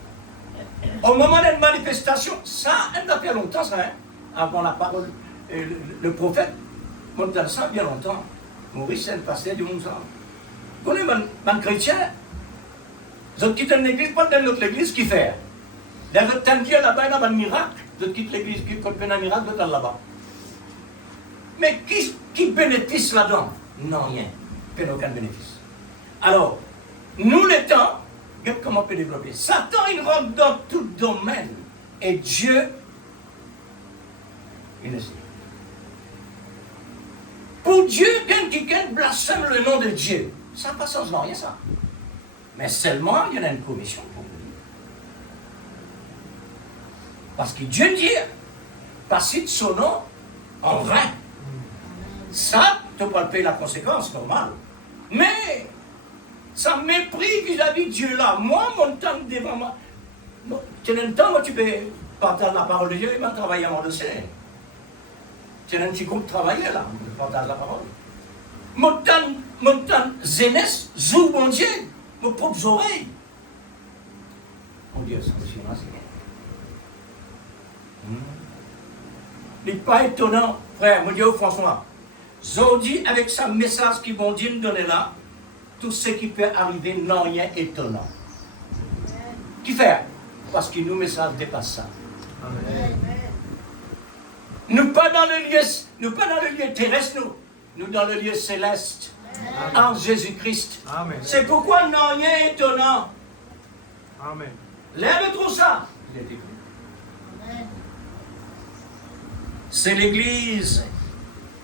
au moment d'une manifestation, ça, elle n'a pas longtemps, ça, hein, avant la parole, le prophète, monte ça bien longtemps. Maurice, c'est le pasteur du monde, ça. Vous connaissez, mon chrétien, vous quittez l'église, pas dans l'autre église, qui fait? Vous tant Dieu là-bas, il y a un miracle, vous quittez l'église, qui fait un miracle, vous êtes là-bas. Mais qui bénéficie là-dedans? Non, rien. Il n'y a aucun bénéfice. Alors, nous, les temps, regarde comment on peut développer. Satan, il rentre dans tout domaine. Et Dieu, il le sait. Pour Dieu, quelqu'un blasphème le nom de Dieu. Ça n'a pas sens, rien ça. Mais seulement, il y en a une commission pour lui. Parce que Dieu dit, passer de son nom en vain. Ça, tu peux pas payer la conséquence, normal. Mais, ça mépris vis-à-vis de Dieu là. Moi, mon temps devant moi. Tu as un temps où tu peux partager la parole de Dieu et m'a travaillé à mon dossier. Tu as un petit groupe de travailleurs là, partage la parole. Mon temps jeunesse, joue mon Dieu, mes propres oreilles. Mon Dieu, ça c'est n'est pas étonnant, frère, mon Dieu François. Aujourd'hui, avec ce message qui vont Dieu nous donner là, tout ce qui peut arriver n'a rien étonnant. Qui fait? Parce que nos messages dépassent ça. Amen. Nous pas dans le lieu terrestre, nous dans le lieu céleste. Amen. En Jésus-Christ. Amen. C'est pourquoi n'a rien étonnant. Amen. Lève tout ça. Amen. C'est l'Église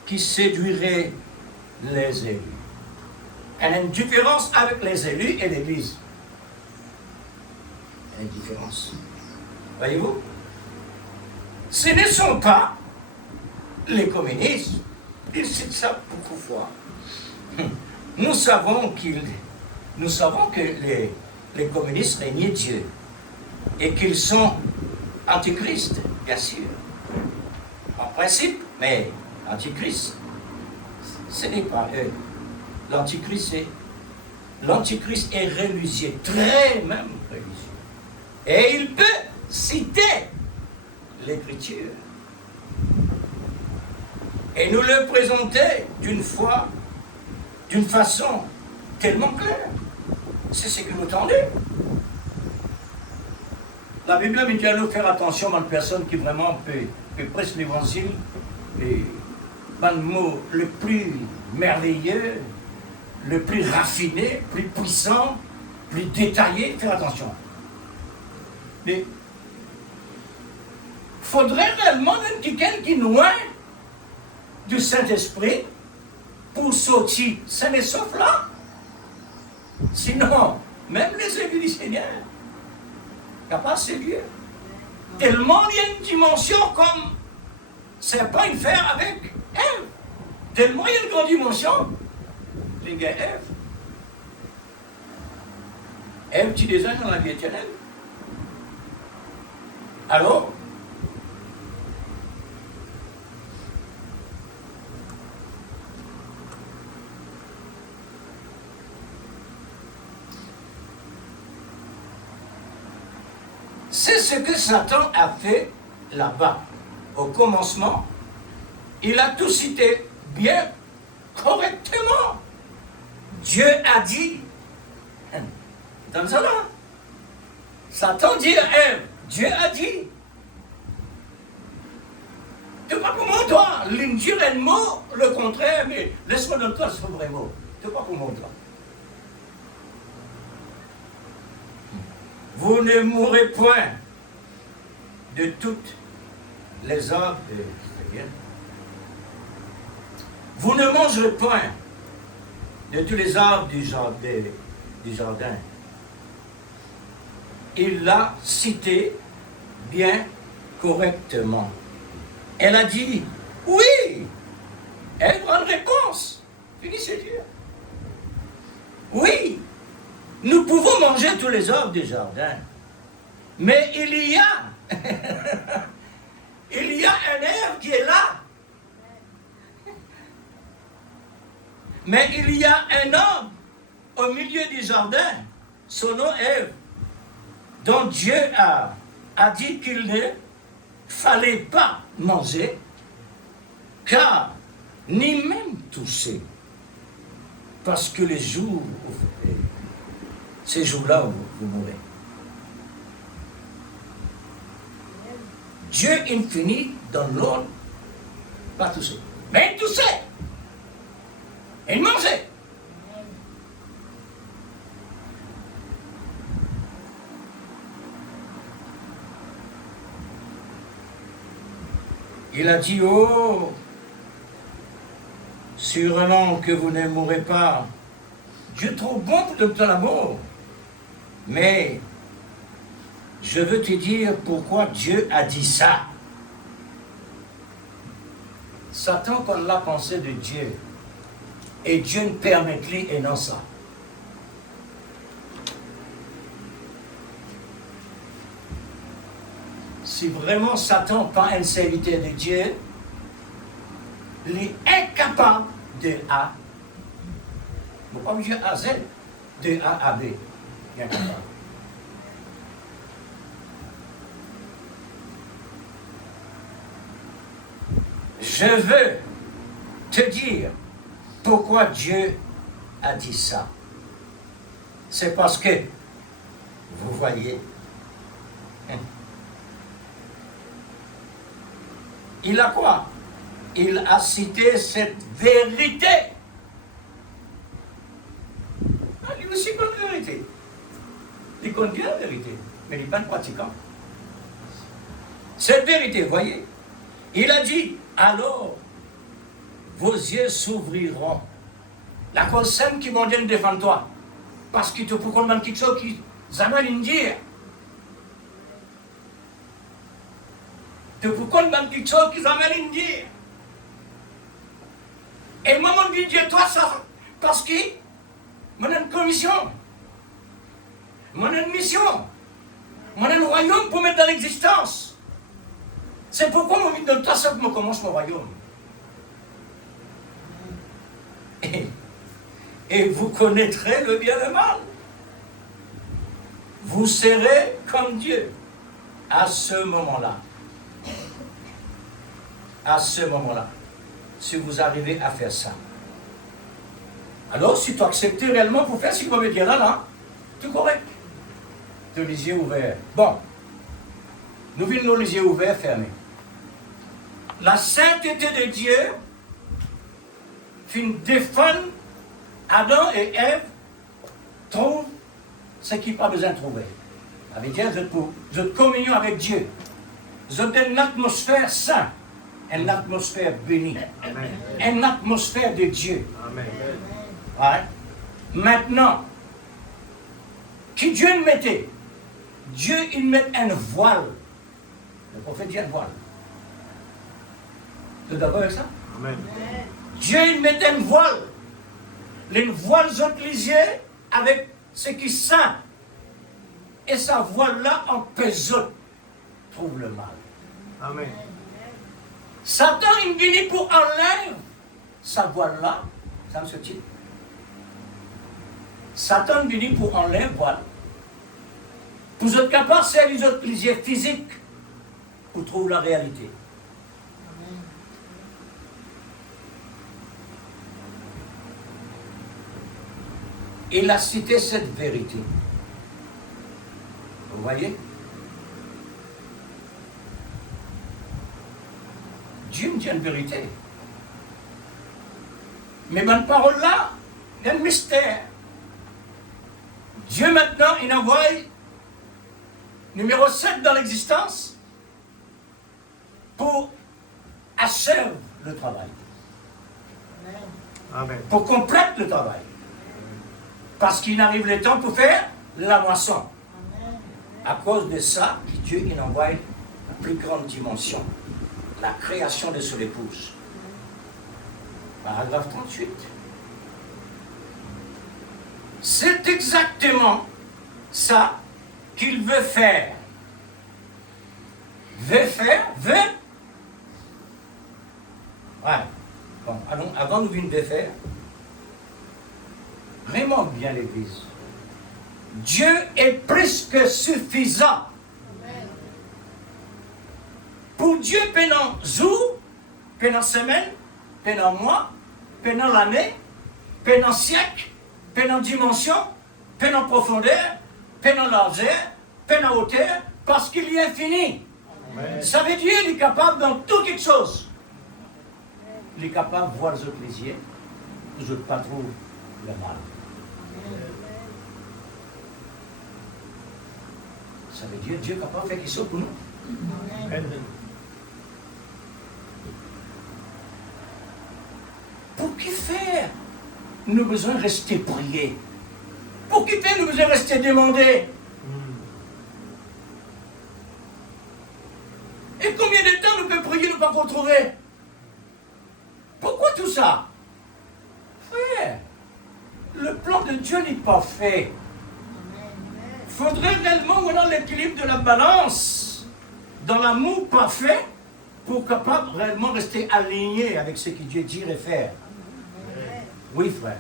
qui séduirait les élus. Elle a une différence avec les élus et l'Église. Il y a une différence. Voyez-vous? Ce ne sont pas les communistes. Ils citent ça beaucoup de fois. Nous savons que les communistes régnaient Dieu et qu'ils sont antichristes, bien sûr. En principe, mais antichrist, ce n'est pas eux. L'antichrist est religieux, très même religieux. Et il peut citer l'Écriture. Et nous le présenter d'une façon tellement claire. C'est ce que vous tendez. La Bible me dit à nous faire attention à une personne qui vraiment peut prêcher l'évangile et par le mot le plus merveilleux, le plus raffiné, plus puissant, plus détaillé, faire attention. Mais faudrait réellement même quelqu'un qui est loin du Saint-Esprit pour sortir sain et sauf là. Sinon, même les élus du Seigneur, il n'y a pas sérieux. Tellement il y a une dimension comme serpent et fer avec Ève. Tellement il y a une grande dimension. Les gars, Ève. Ève, tu désires dans la vie éternelle. Alors, c'est ce que Satan a fait là-bas. Au commencement, il a tout cité bien correctement. Dieu a dit, dans ça là, Satan dit à Ève, Dieu a dit. Tu pas pour moi, toi, l'injure est le mot, le contraire, mais laisse-moi dans toi ce vrai mot. Tu pas pour moi, toi. Vous ne mourrez point de toutes les arbres de... Vous ne mangerez point de tous les arbres du jardin. Il l'a cité bien correctement. Elle a dit, oui, elle prend une réponse. Fini, c'est Dieu. Oui, nous pouvons manger tous les arbres du jardin. Mais il y a, il y a un herbe qui est là. Mais il y a un homme au milieu du jardin, son nom Ève, dont Dieu a dit qu'il ne fallait pas manger, car ni même toucher, parce que les jours, ces jours-là, vous mourrez. Dieu infini dans l'ordre, pas toucher. Mais il touchait. Il mangeait. Il a dit, oh, sûrement que vous ne mourrez pas. Dieu est trop bon pour te donner l'amour. Mais je veux te dire pourquoi Dieu a dit ça. Satan, quand l'a pensé de Dieu, et Dieu ne permet-lui et non ça. Si vraiment Satan pas un serviteur de Dieu, il est incapable de A. Vous pas obligé à Z, de A à B. Il est incapable. Je veux te dire pourquoi Dieu a dit ça. C'est parce que, vous voyez, il a quoi? Il a cité cette vérité. Lui aussi connaît la vérité. Il connaît bien la vérité, mais il n'est pas pratiquant. Cette vérité, vous voyez, il a dit, alors, vos yeux s'ouvriront. La cause simple qui m'ont dit devant toi. Parce que tu peux comprendre quelque chose qui amène une dire. Tu peux comprendre quelque chose qui amène une dire. Et moi, mon dit Dieu, toi, ça, parce que moi, j'ai une commission. Moi, j'ai une mission. Moi, j'ai un royaume pour mettre dans l'existence. C'est pourquoi moi, je toi, ça, je commence mon royaume. Et vous connaîtrez le bien et le mal. Vous serez comme Dieu à ce moment-là. À ce moment-là. Si vous arrivez à faire ça. Alors, si tu acceptes réellement pour faire ce qu'il va me dire là, Tout correct. Tu as les yeux ouverts. Bon. Nous vivons les yeux ouverts, fermés. La sainteté de Dieu fin défendre Adam et Ève trouvent ce qu'ils n'ont pas besoin de trouver. Ça veut dire vous êtes communion avec Dieu. Vous êtes une atmosphère sainte, une atmosphère bénie, une atmosphère de Dieu. Amen. Ouais. Maintenant, qui Dieu le mettait? Dieu, il met un voile. Le prophète dit un voile. Vous êtes d'accord avec ça? Amen. Dieu, il met un voile. Les voiles sont utilisées avec ce qui est saint. Et sa voile-là empêche trouve le mal. Amen. Satan, il vient pour enlever sa voile-là. Ça me titre. Satan vient pour enlever voile. Pour être capable de faire les autres plaisirs physiques pour trouver la réalité. Il a cité cette vérité. Vous voyez? Dieu me dit une vérité. Mais bonne parole-là, il y a un mystère. Dieu maintenant, il envoie numéro 7 dans l'existence pour achever le travail. Amen. Pour compléter le travail. Parce qu'il arrive le temps pour faire la moisson. À cause de ça, Dieu il envoie la plus grande dimension, la création de son épouse. Paragraphe 38. C'est exactement ça qu'il veut faire. Veut faire, veut. Ouais. Bon, allons, avant nous venir de faire, vraiment bien l'Église. Dieu est plus que suffisant. Amen. Pour Dieu, pendant jour, pendant semaine, pendant mois, pendant l'année, pendant siècle, pendant dimension, pendant profondeur, pendant largeur, pendant hauteur, parce qu'il est infini. Amen. Ça veut dire qu'il est capable dans tout quelque chose. Il est capable de voir les autres plaisirs, les autres pas trop le mal. Ça veut dire Dieu est capable de faire quelque chose pour nous. Amen. Pour qui faire? Nous avons besoin de rester prier. Pour qui faire? Nous avons besoin de rester demander. Et combien de temps nous pouvons prier, nous ne pas qu'on trouver? Pourquoi tout ça? Frère, le plan de Dieu n'est pas fait. Il faudrait réellement avoir l'équilibre de la balance dans l'amour parfait pour capable réellement rester aligné avec ce que Dieu dirait faire. Oui, frère.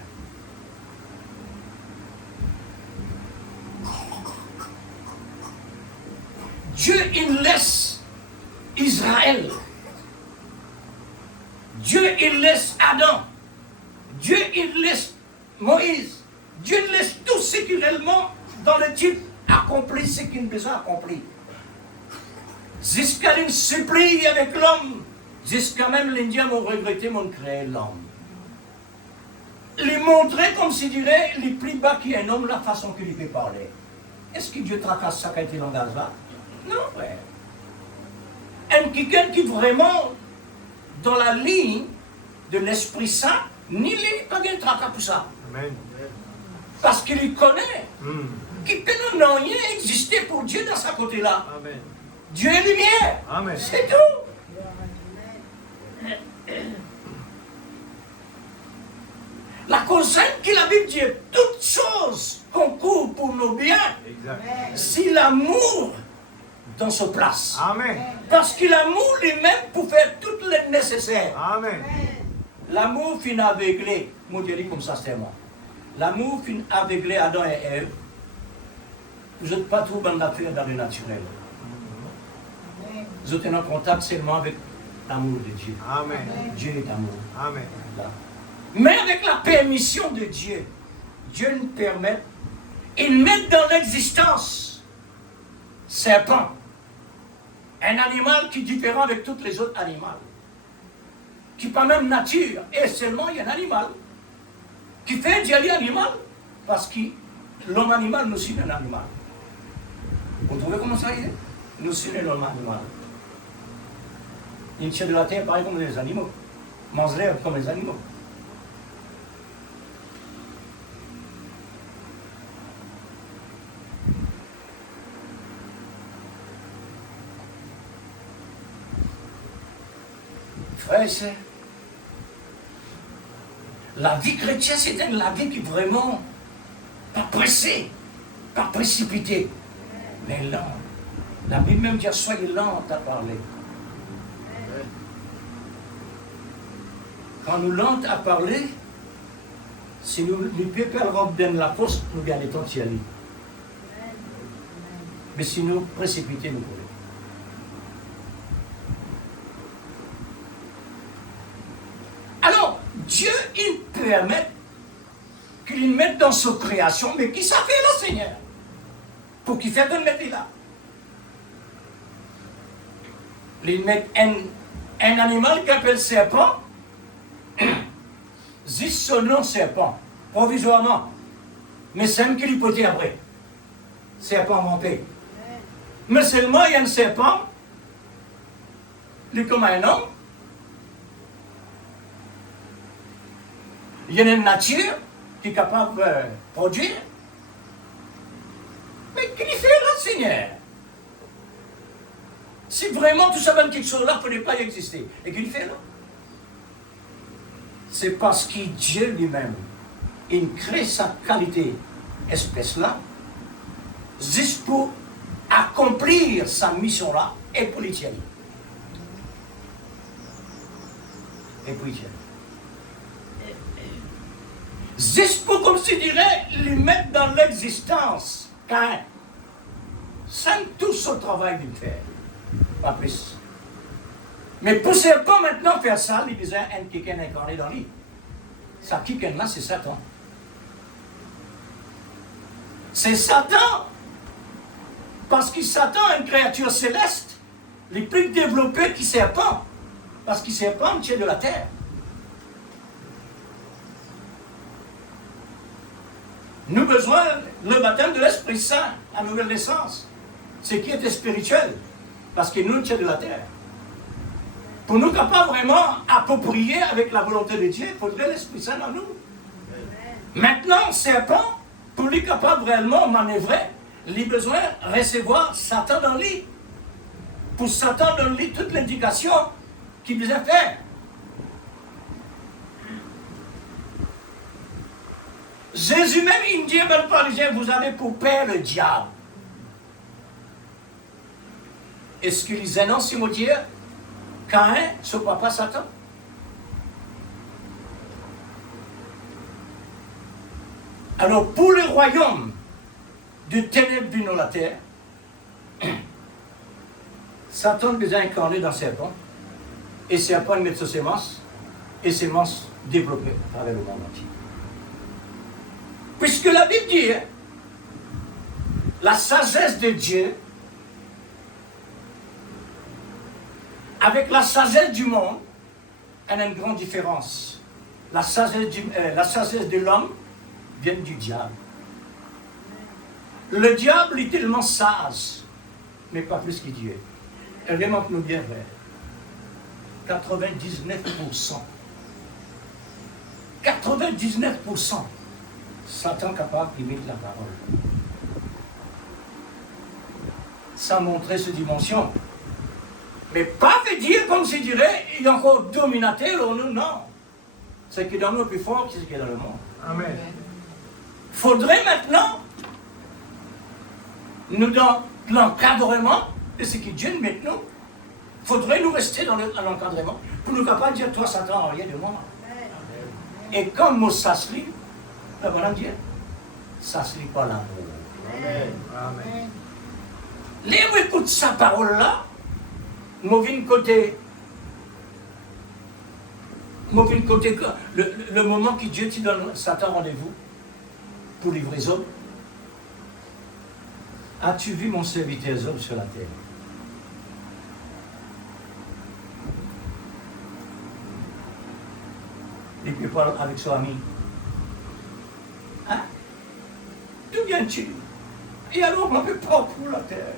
Dieu, il laisse Israël. Dieu, il laisse Adam. Dieu, il laisse Moïse. Dieu, il laisse tout ce qui réellement dans le type accomplit ce qu'il a besoin d'accomplir. Jusqu'à une supplie avec l'homme. Jusqu'à même l'Indien m'ont regretté, m'ont créé l'homme. Lui montrer comme s'il dirait, les plus bas qui est un homme, la façon qu'il peut parler. Est-ce que Dieu tracasse ça qualité langage là? Non, frère. Un quelqu'un qui vraiment, dans la ligne de l'Esprit Saint, ni lui, pas de tracas pour ça. Amen. Parce qu'il y connaît. Qui peut n'a rien existé pour Dieu dans sa côté-là. Amen. Dieu est lumière. Amen. C'est tout. La cause que la Bible dit, toutes choses concourent pour nos biens. Exact. Si l'amour dans sa place. Amen. Parce que l'amour lui-même pour faire tout le nécessaire. Amen. L'amour fin aveuglé. Moi je dis comme ça, c'est moi. L'amour fin aveuglé Adam et Ève. Vous n'êtes pas trop dans l'affaire dans le naturel. Vous êtes en contact seulement avec l'amour de Dieu. Amen. Dieu est amour. Amen. Là. Mais avec la permission de Dieu, Dieu nous permet ils mettent dans l'existence serpent, un animal qui est différent de tous les autres animaux, qui n'est pas même nature, et seulement il y a un animal qui fait dialogue animal, parce que l'homme animal nous suit un animal. Vous trouvez comment ça y est? Nous suivons l'homme animal. Il tient de la terre pareil comme les animaux, mange l'herbe comme les animaux. Frères et sœurs, la vie chrétienne, c'est la vie qui est vraiment pas pressée, pas précipitée, mais lente. La Bible même dit soyez lente à parler. Quand nous lente à parler, si nous ne pouvons pas donner la force, nous gardons ton ciel. Mais si nous précipitons, nous pouvons. Alors, Dieu, il permet qu'il mette dans sa création, mais qui ça fait le Seigneur? Pour qu'il fasse de mettre là. Il met un animal qui appelle serpent, juste son nom serpent, provisoirement. Mais c'est un qui lui peut dire après. Serpent monté. Mais seulement il y a un serpent, il est comme un homme. Il y a une nature qui est capable de produire. Mais qu'il fait le Seigneur? Si vraiment tout ça donne quelque chose là, il ne peut pas y exister. Et qu'il fait là? C'est parce que Dieu lui-même, il crée sa qualité espèce là, juste pour accomplir sa mission là, et pour les tirer. Et pour les tirer. Juste pour, comme je dirais, les mettre dans l'existence, car c'est tout son travail de faire, pas plus. Mais pour ne pas maintenant faire ça, il disait un quelqu'un incarné dans lui. Ça, quelqu'un là, c'est Satan. C'est Satan, parce que Satan est une créature céleste, les plus développées qui serpent, parce qu'il serpent tient de la terre. Nous avons besoin le baptême de l'Esprit Saint, la nouvelle naissance. Ce qui était spirituel, parce que nous tient de la terre. Pour nous capables vraiment approprier avec la volonté de Dieu, il faudrait l'Esprit Saint dans nous. Maintenant, serpent, pour lui capable réellement manœuvrer, il a besoin de recevoir Satan dans lui. Pour Satan dans lui toute l'indication qu'il devait faire. Jésus même, il dit à le pharisien, vous avez pour père le diable. Est-ce qu'il disait non, Simon-Dieu, Caïn, son papa Satan? Alors, pour le royaume de ténèbres venu dans la terre, Satan devait incarner dans serpent, et serpent mettre ses semences, et semences développées à travers le monde entier. Puisque la Bible dit, la sagesse de Dieu, avec la sagesse du monde, elle a une grande différence. La sagesse de l'homme vient du diable. Le diable est tellement sage, mais pas plus que Dieu. Et vraiment, nous bien vers 99%. 99%. Satan capable d'imiter la parole. Ça montrait cette dimension. Mais pas de dire, comme je dirais, il y a encore dominateur en nous, non. Ce qui est dans nous est plus fort que ce qui est dans le monde. Amen. Faudrait maintenant, nous dans l'encadrement de ce que Dieu met nous, faudrait nous rester dans l'encadrement pour nous capables de dire, toi Satan, rien de moi. Et comme nous s'asseoir, voilà Dieu, ça se lit pas l'amour. Amen. Amen. Les où écoute sa parole-là, mauvais côté, le moment que Dieu te donne Satan rendez-vous pour livrer les hommes, As-tu vu mon serviteur Job sur la terre? Et puis parle avec son ami. Hein? D'où viens-tu? Et alors, on peut partout la terre.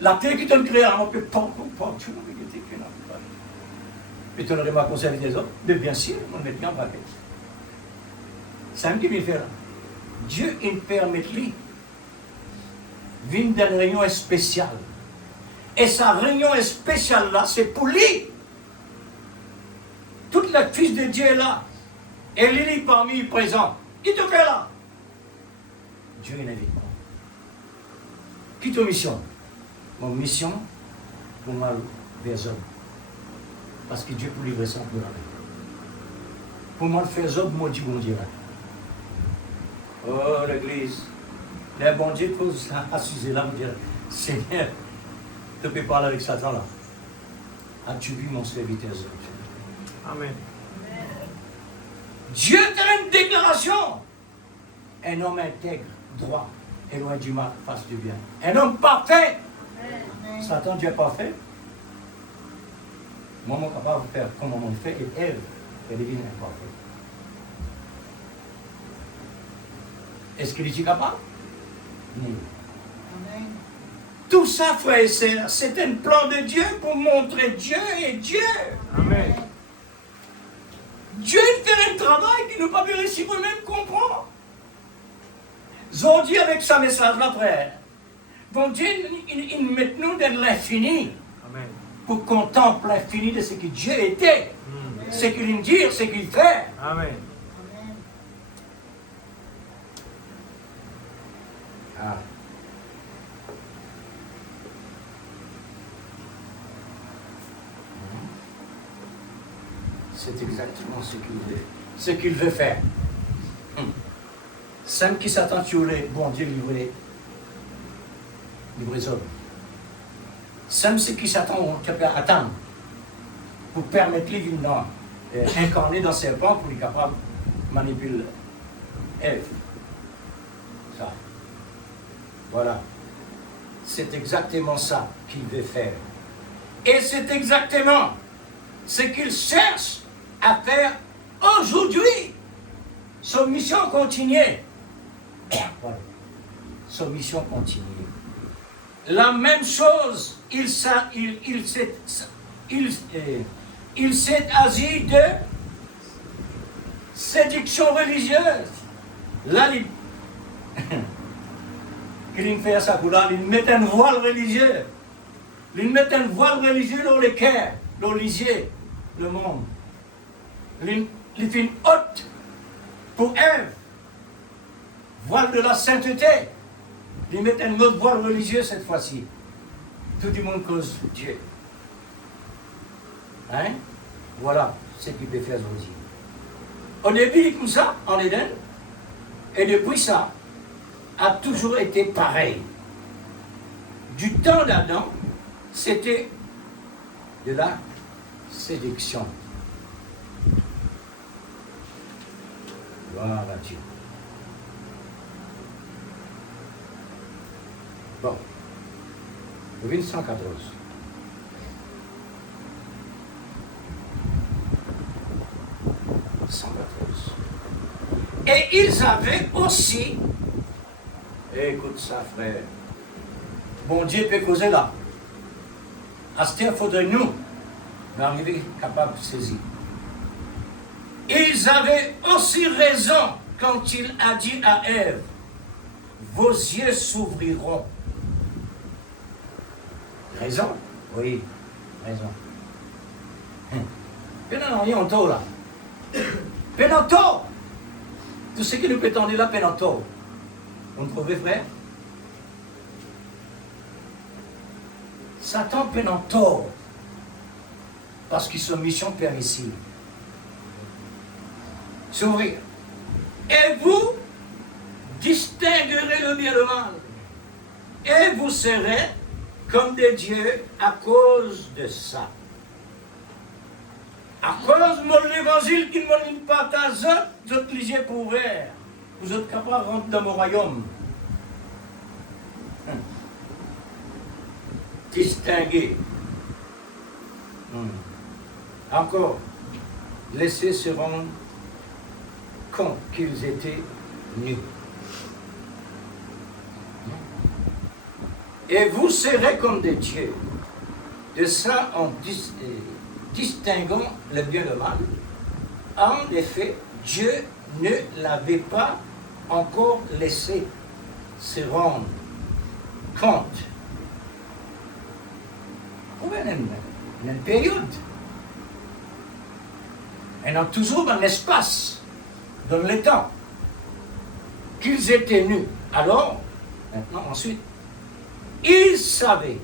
La terre qui te crée, on peut partout. Et tu aurais ma conseil des autres? Mais bien sûr, on met bien en paquet. C'est un qui me fait là. Dieu, il permet lui. Vine d'une réunion spéciale. Et sa réunion spéciale là, c'est pour lui. Toute la fils de Dieu est là. Et Lily parmi les présents. Qui te fait là? Dieu est invité. Qui ta mission? Mon mission, pour moi, vers les hommes. Parce que Dieu pour livrer son pour la vie. Pour moi, faire les hommes, moi, Dieu, bon Dieu. Oh, l'église. Les bons Dieu posent assisés là, vous dire, Seigneur, tu peux parler avec Satan là. As-tu vu mon serviteur? Amen. Dieu fait une déclaration. Un homme intègre, droit, et loin du mal, face du bien. Un homme parfait. Amen. Satan, Dieu est parfait. Moi, je suis capable de faire comme on fait, et elle, elle est imparfaite. Est-ce qu'il est capable? Non. Amen. Tout ça, frères et sœurs, c'est un plan de Dieu pour montrer Dieu et Dieu. Amen. Dieu fait un travail qui nous pas réussi pour même comprendre. Aujourd'hui, avec sa message là, frère, bon Dieu, il met nous dans l'infini Amen. pour contempler l'infini de ce que Dieu était, ce qu'il dit, ce qu'il fait. Amen. Amen. Ah. C'est exactement ce qu'il veut faire. Sam qui s'attend sur les bon Dieu livrer les hommes. Sam ce qui s'attend qui peut attendre pour permettre les vivants incarner dans ses plans pour être capable de manipuler Ève. Ça. Voilà. C'est exactement ça qu'il veut faire. Et c'est exactement ce qu'il cherche à faire aujourd'hui. Son mission continue. Voilà. Son mission continue. La même chose, il s'est agi de séduction religieuse. Là, il fait ça, il met un voile religieux. Il met un voile religieux dans le cœur, dans les yeux, le monde. Il fait une haute pour Ève. Voile de la sainteté. Il met un autre voile religieux cette fois-ci. Tout le monde cause Dieu. Hein? Voilà ce qu'il peut faire aujourd'hui. Au début, comme ça, en Éden, et depuis ça, a toujours été pareil. Du temps d'Adam, c'était de la séduction. Gloire à Dieu. Bon. Rovine 114. Et ils avaient aussi, écoute ça frère, bon Dieu peut causer là. À ce temps, il faudrait nous arriver capables de saisir. Ils avaient aussi raison quand il a dit à Ève, vos yeux s'ouvriront. Raison? Oui, raison. Pendant rien, on tôt là. Pendant tôt. Tout ce qui nous peut tendre là, pendant tôt. On trouvait frère? Satan pendant tort. Parce qu'ils sont mission père ici. S'ouvrir. Et vous distinguerez le bien et le mal. Et vous serez comme des dieux à cause de ça. À cause de l'évangile qui ne me partage, vous êtes les yeux pour ouvrir. Vous êtes capables de rentrer dans mon royaume. distinguer. Encore, laissez se rendre compte qu'ils étaient nus. Et vous serez comme des dieux, de ça en distinguant le bien et le mal. En effet, Dieu ne l'avait pas encore laissé se rendre compte. Vous voyez, une période. Et non, toujours dans l'espace, dans le temps, qu'ils étaient nus. Alors, maintenant, ensuite, ils savaient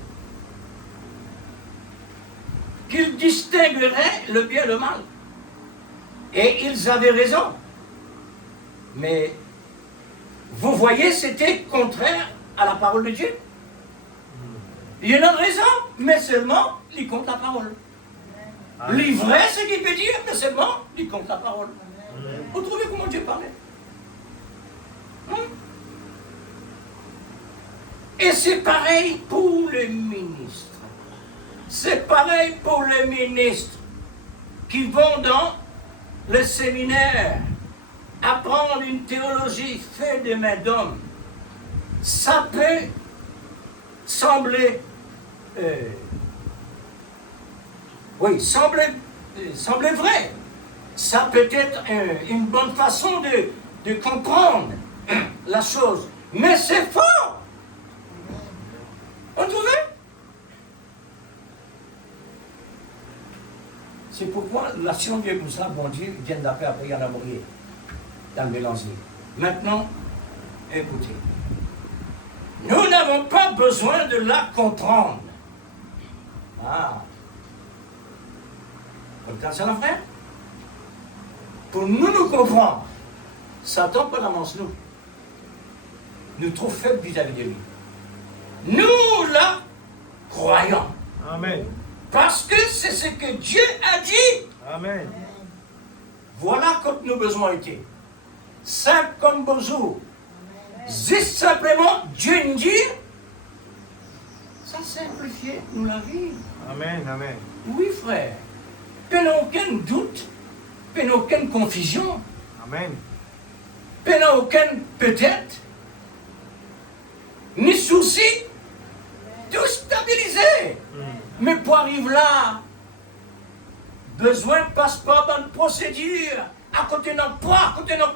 qu'ils distingueraient le bien et le mal. Et ils avaient raison. Mais, vous voyez, c'était contraire à la parole de Dieu. Il y en a raison, mais seulement, il compte la parole. L'ivraie, ce qu'il peut dire, mais seulement, il compte la parole. Vous trouvez comment Dieu parlait? Et c'est pareil pour les ministres. C'est pareil pour les ministres qui vont dans le séminaire apprendre une théologie faite de mains d'hommes. Ça peut sembler semble vrai. Ça peut être une bonne façon de comprendre la chose. Mais c'est faux. Vous trouvez? C'est pourquoi l'action vient comme ça, bon Dieu, vient d'appeler après, il y en a mourir dans le mélanger. Maintenant, écoutez. Nous n'avons pas besoin de la comprendre. Ah. Attention, frère. Pour nous comprendre, Satan peut l'annonce nous. Nous trop faibles vis-à-vis de lui. Nous la croyons. Amen. Parce que c'est ce que Dieu a dit. Amen. Voilà quand nos besoins étaient. Simple comme bonjour. Juste simplement, Dieu nous dit, ça simplifie nous la vie. Amen. Amen. Oui, frère. Qu'il n'y ait aucun doute, qu'il n'y ait aucune confusion, Amen. qu'il n'y ait aucun peut-être, ni souci, tout stabilisé. Mais pour arriver là, besoin ne passe pas dans une procédure, à côté d'un poids, à côté d'un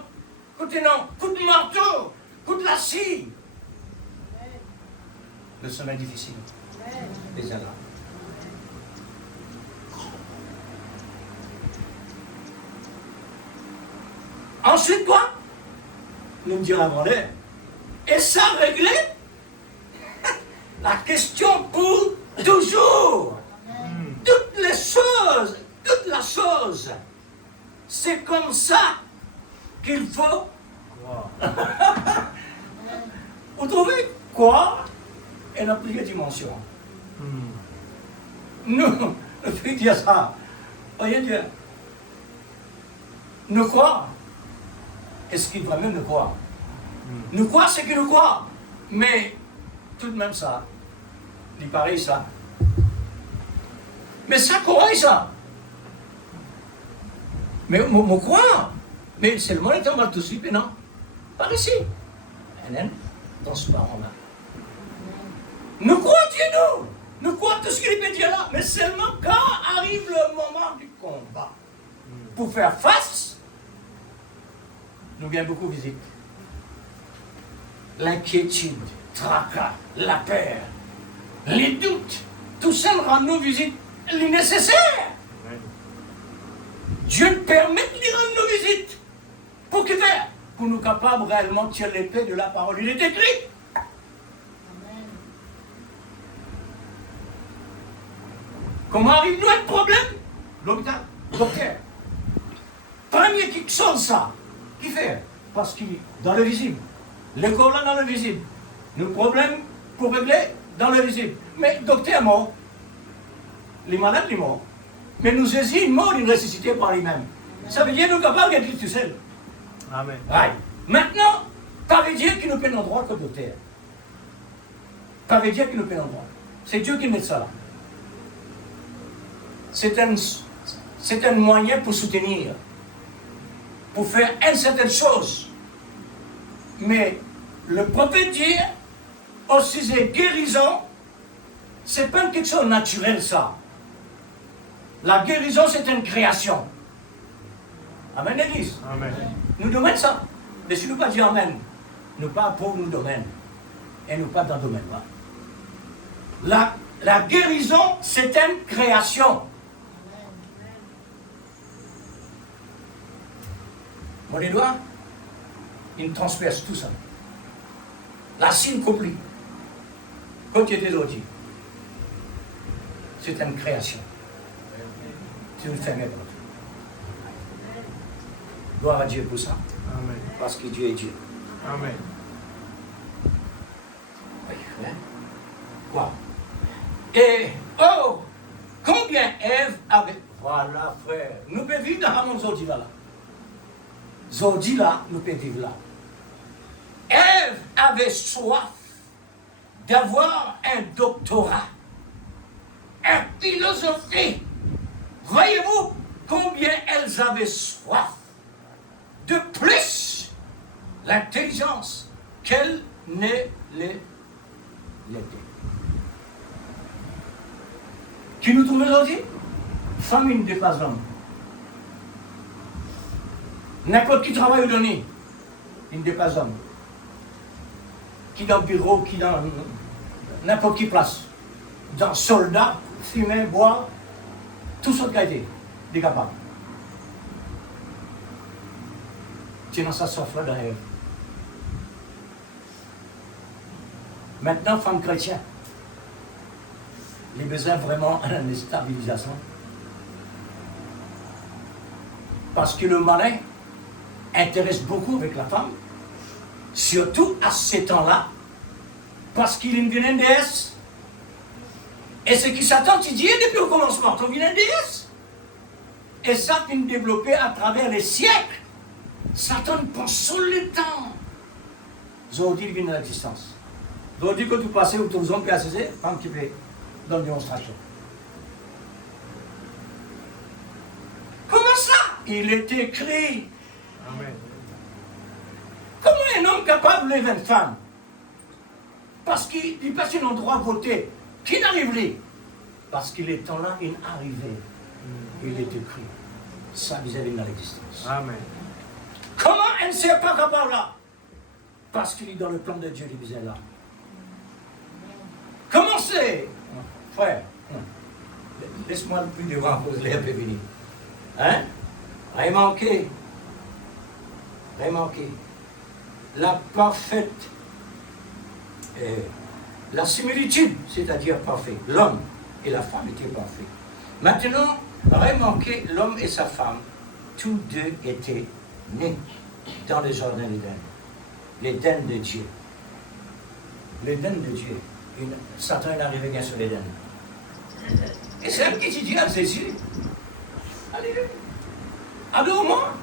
coup de marteau, coup de la scie. Le sommet difficile. Déjà là. Ensuite, quoi? Nous me dirons avant l'air. Et ça réglait la question pour toujours. Toutes les choses, toute la chose, c'est comme ça qu'il faut. Vous trouvez quoi? Et dans plusieurs dimensions. Nous, le fait de dire ça, voyez Dieu, nous croire. Est-ce qu'il va même nous croire? Nous croire, c'est qu'il nous croit. Mais tout de même ça, il paraît ça. Mais ça croit ça. Mais mon croire. Mais c'est le moment où on va tout de suite, mais non. Par ici. Dans ce parent-là. Nous croyons Dieu, nous. Nous croyons tout ce qu'il peut dire là. Mais seulement quand arrive le moment du combat. Pour faire face, nous vient beaucoup visite. L'inquiétude, tracas, la peur, les doutes, tout ça nous rend nos visites les nécessaires. Dieu nous permet de lui rendre nos visites. Pour que faire? Pour nous capables réellement de tirer l'épée de la parole. Il est écrit. Comment arrive-nous à un problème? L'hôpital, docteur. Premier qui sort ça, qui fait? Parce qu'il est dans le visible. L'école là dans le visible. Nos problèmes pour régler dans le visible. Mais docteur mort. Les malades les morts. Mais nous hésitons mort d'une ressuscité par lui-même. Ça veut dire que nous sommes capables d'être tout seul. Amen. Right. Maintenant, ça veut dire qu'il nous prend en droit comme docteur. Pas veut dire que nous payons droit. C'est Dieu qui met ça là. C'est un moyen pour soutenir, pour faire une certaine chose. Mais le prophète dit, au sujet guérison, c'est pas quelque chose de naturel ça. La guérison, c'est une création. Amen, l'Église. Amen. Nous domaine ça. Mais si nous pas dire Amen, nous pas pour nous domaine. Et nous pas dans le domaine. Voilà. La guérison, c'est une création. Mon les doigts, ils transpercent tout ça. La signe complie. Quand tu es des outils, c'est une création. C'est une fin pour toi. Gloire à Dieu pour ça. Amen. Parce que Dieu est Dieu. Amen. Oui, hein? Quoi? Et, oh, combien Ève avait... Voilà, frère. Nous pouvons vivre dans le monde Zodi là. Zodi là, nous pouvons vivre là. Ève avait soif d'avoir un doctorat, une philosophie. Voyez-vous combien elles avaient soif de plus l'intelligence qu'elle ne l'était. Qui nous trouve aujourd'hui? Famine de pas d'homme. N'importe qui travaille au donné, il ne dépasse d'homme. Qui dans le bureau, qui dans n'importe qui place. Dans soldat, fumer, boire, tout ce qualité, des capables. C'est dans sa soif là derrière. Maintenant, femme chrétienne, les besoins vraiment de stabilisation. Parce que le malin intéresse beaucoup avec la femme, surtout à ces temps-là, parce qu'il est une déesse. Et ce qui s'attend, tu dis depuis le commencement, qu'on vient une déesse. Et ça, tu développé à travers les siècles. Satan pense sur le temps. Aujourd'hui, il vient de l'existence. Aujourd'hui, quand tu passes ou ton zone PACC, femme qui fait dans une démonstration. Comment ça? Il est écrit. Amen. Comment un homme capable de lever une femme? Parce qu'il passe un endroit à voter. Qui n'arrive là? Parce qu'il est temps-là, il est arrivé. Il est écrit. Ça, vis-à-vis de l'existence. Amen. Comment elle ne sait pas capable là? Parce qu'il est dans le plan de Dieu, il est là. Comment c'est? Frère, laisse-moi le plus devant pour les peu venir. Hein? Rien manqué. La parfaite, la similitude, c'est-à-dire parfait. L'homme et la femme étaient parfaits. Maintenant, remarquez, l'homme et sa femme, tous deux étaient nés dans le jardin d'Éden. L'Éden de Dieu. L'Éden de Dieu. Satan est arrivé bien sur l'Éden. Et c'est elle qui dit à Jésus. Alléluia. Adore-moi.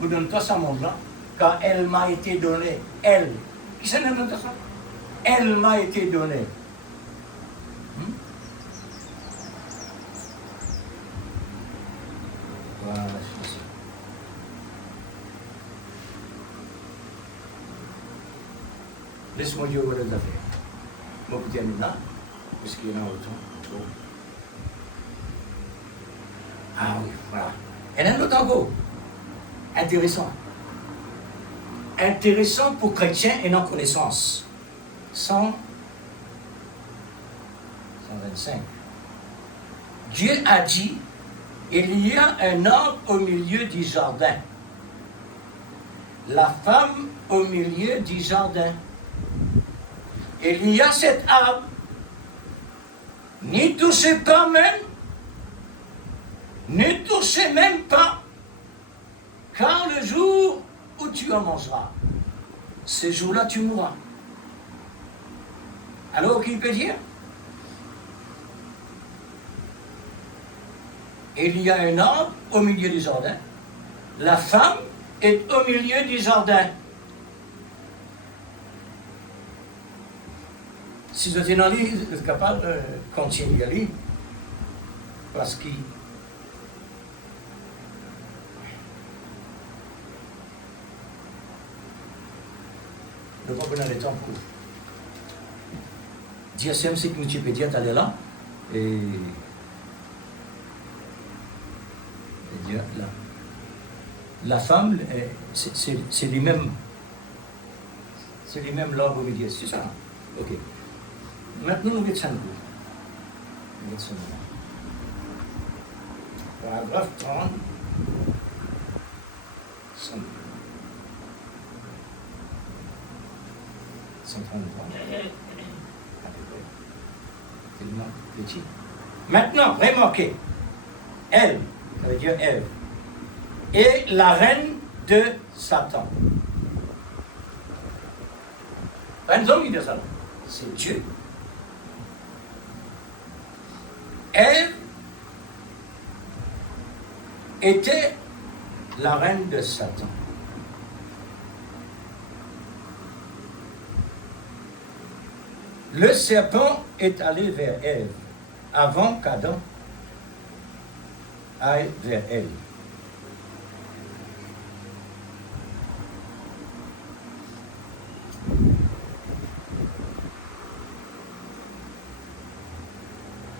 Vous donnez pas ça monde-là, car elle m'a été donnée. Elle. Qui s'est nommé ça? Elle m'a été donnée. Voilà, c'est ça. Laisse-moi dire où est le affaire. Moi, je termine là, parce qu'il y en a autant. Ah oui, voilà. Et un autre encore. Intéressant. Intéressant pour chrétiens et non connaissance. 125. Dieu a dit, il y a un arbre au milieu du jardin. La femme au milieu du jardin. Il y a cet arbre. N'y touchez pas même. Ne touchez même pas. Car le jour où tu en mangeras, ce jour-là tu mourras. Alors, qui peut dire? Il y a un arbre au milieu du jardin. La femme est au milieu du jardin. si vous êtes dans le livre, vous êtes capable de continuer à lire, parce que nous avons le temps pour DSM, c'est que nous peux dire d'aller là, et dire là. La femme, c'est les mêmes. C'est les mêmes langues au milieu, c'est ça. Ok. Maintenant, nous mettons ça. Paragraphe 30. 133. Tellement petit. Maintenant, remarquez. Elle, ça veut dire Ève, est la reine de Satan. Pas une zombie de Satan, c'est Dieu. Ève était la reine de Satan. Le serpent est allé vers Ève avant qu'Adam aille vers elle.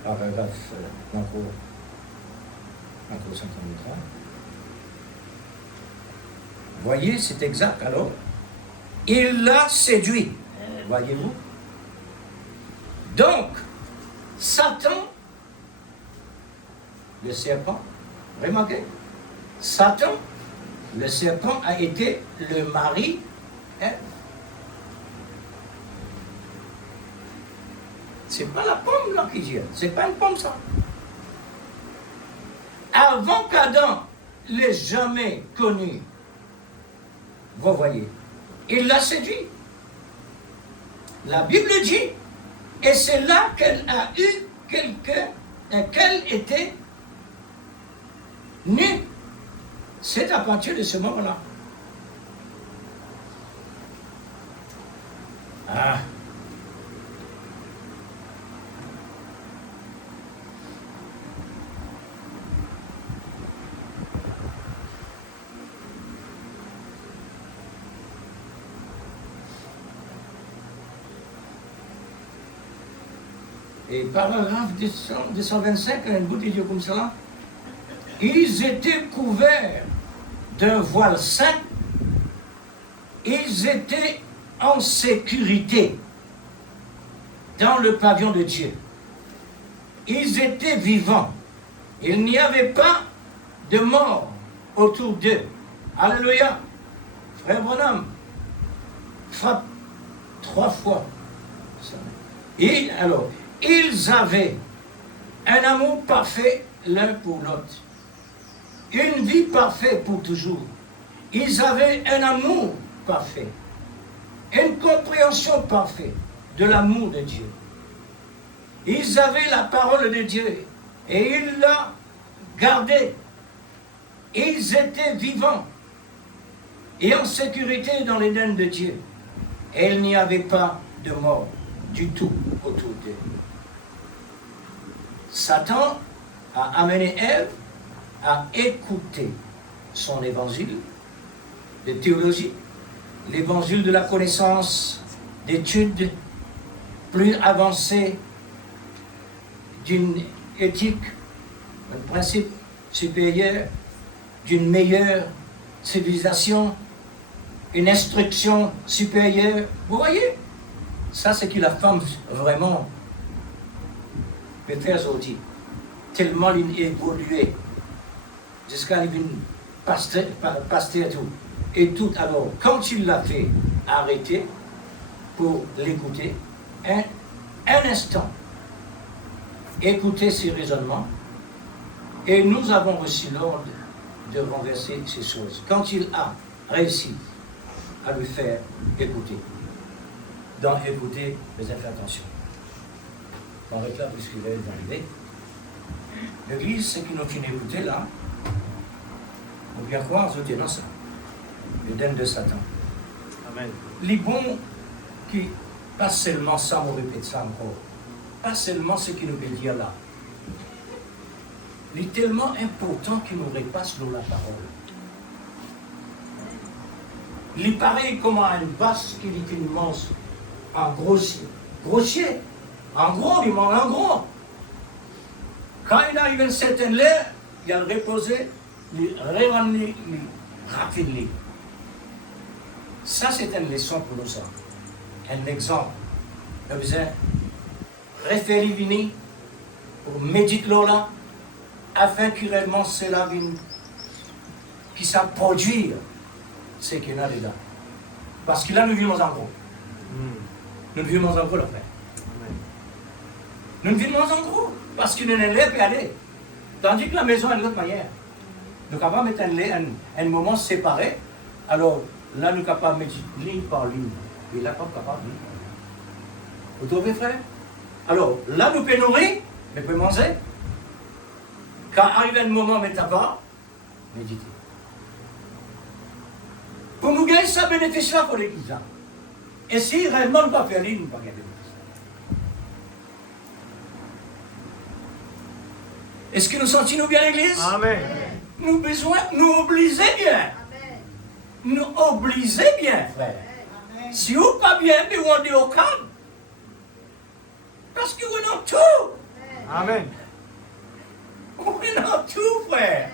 Paragraphe encore 53. Voyez, c'est exact alors. Il l'a séduit. Voyez-vous? Donc, Satan, le serpent, remarquez, Satan, le serpent a été le mari. C'est pas la pomme là qui gère, c'est pas une pomme ça. Avant qu'Adam l'ait jamais connu, vous voyez, il l'a séduit. La Bible dit, et c'est là qu'elle a eu quelqu'un, qu'elle était née. C'est à partir de ce moment-là. Ah. Et paragraphe 225, un bout de Dieu comme ça, ils étaient couverts d'un voile saint, ils étaient en sécurité dans le pavillon de Dieu. Ils étaient vivants. Il n'y avait pas de mort autour d'eux. Alléluia. Frère Branham, frappe 3 fois. Et alors, ils avaient un amour parfait l'un pour l'autre. Une vie parfaite pour toujours. Ils avaient un amour parfait. Une compréhension parfaite de l'amour de Dieu. Ils avaient la parole de Dieu et ils la gardaient. Ils étaient vivants et en sécurité dans l'Éden de Dieu. Et il n'y avait pas de mort du tout autour d'eux. Satan a amené Ève à écouter son évangile de théologie, l'évangile de la connaissance, d'études plus avancées, d'une éthique, un principe supérieur, d'une meilleure civilisation, une instruction supérieure. Vous voyez? Ça, c'est que la femme vraiment peut faire aujourd'hui. Tellement il évolué jusqu'à une pasteur tout. Et tout, alors, quand il l'a fait arrêter pour l'écouter, un instant, écouter ses raisonnements, et nous avons reçu l'ordre de renverser ces choses. Quand il a réussi à lui faire écouter, dans écouter, faites attention. On arrête là puisqu'il est arrivé. L'église, c'est qui nous finit écouter là, on vient croire, je dis non, ça. Le den de Satan. Amen. Les bons qui Pas seulement ça, on répète ça encore. Pas seulement ce qu'il nous veut dire là. Il est tellement important qu'il nous repasse dans la parole. Il est pareil comme une vache qui est immense, en grossier. Grossier. En gros, il mange en gros. Quand il arrive à une certaine heure, il a reposé, il ramené, il raffine. Ça, c'est une leçon pour nous. Un exemple. Vous avez référer venir pour méditer là, afin que réellement cela vienne, qui ça produire ce qu'il y a dedans. Parce que là, nous vivons en gros. Nous vivons en gros, là, frère. Nous vivons en gros. Parce qu'il y a un lait et aller. Tandis que la maison est de l'autre manière. Nous sommes capables de mettre un moment séparé. Alors là, nous sommes capables de mettre ligne par ligne. Et là, pas capable. Vous trouvez, frère? Alors là, nous pouvons nourrir, mais nous pouvons manger. Quand arrive un moment, mais t'as pas, méditer. Pour nous gagner ça bénéfice-là pour l'Église. Et si réellement nous ne pas faire ligne, nous ne pas gagner bénéfice. Est-ce que nous sentons bien l'Église? Amen. Nous besoin, nous obliger bien. Nous obliger bien, frère. Si vous pas bien, nous on dit au calme. Parce que nous avons tout. Amen. Nous avons tout, frère.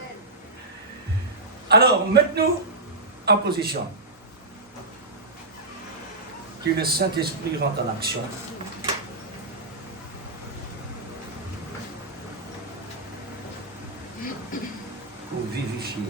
Alors, mettez-nous en position. Que le Saint-Esprit rentre en action. Pour vivifier.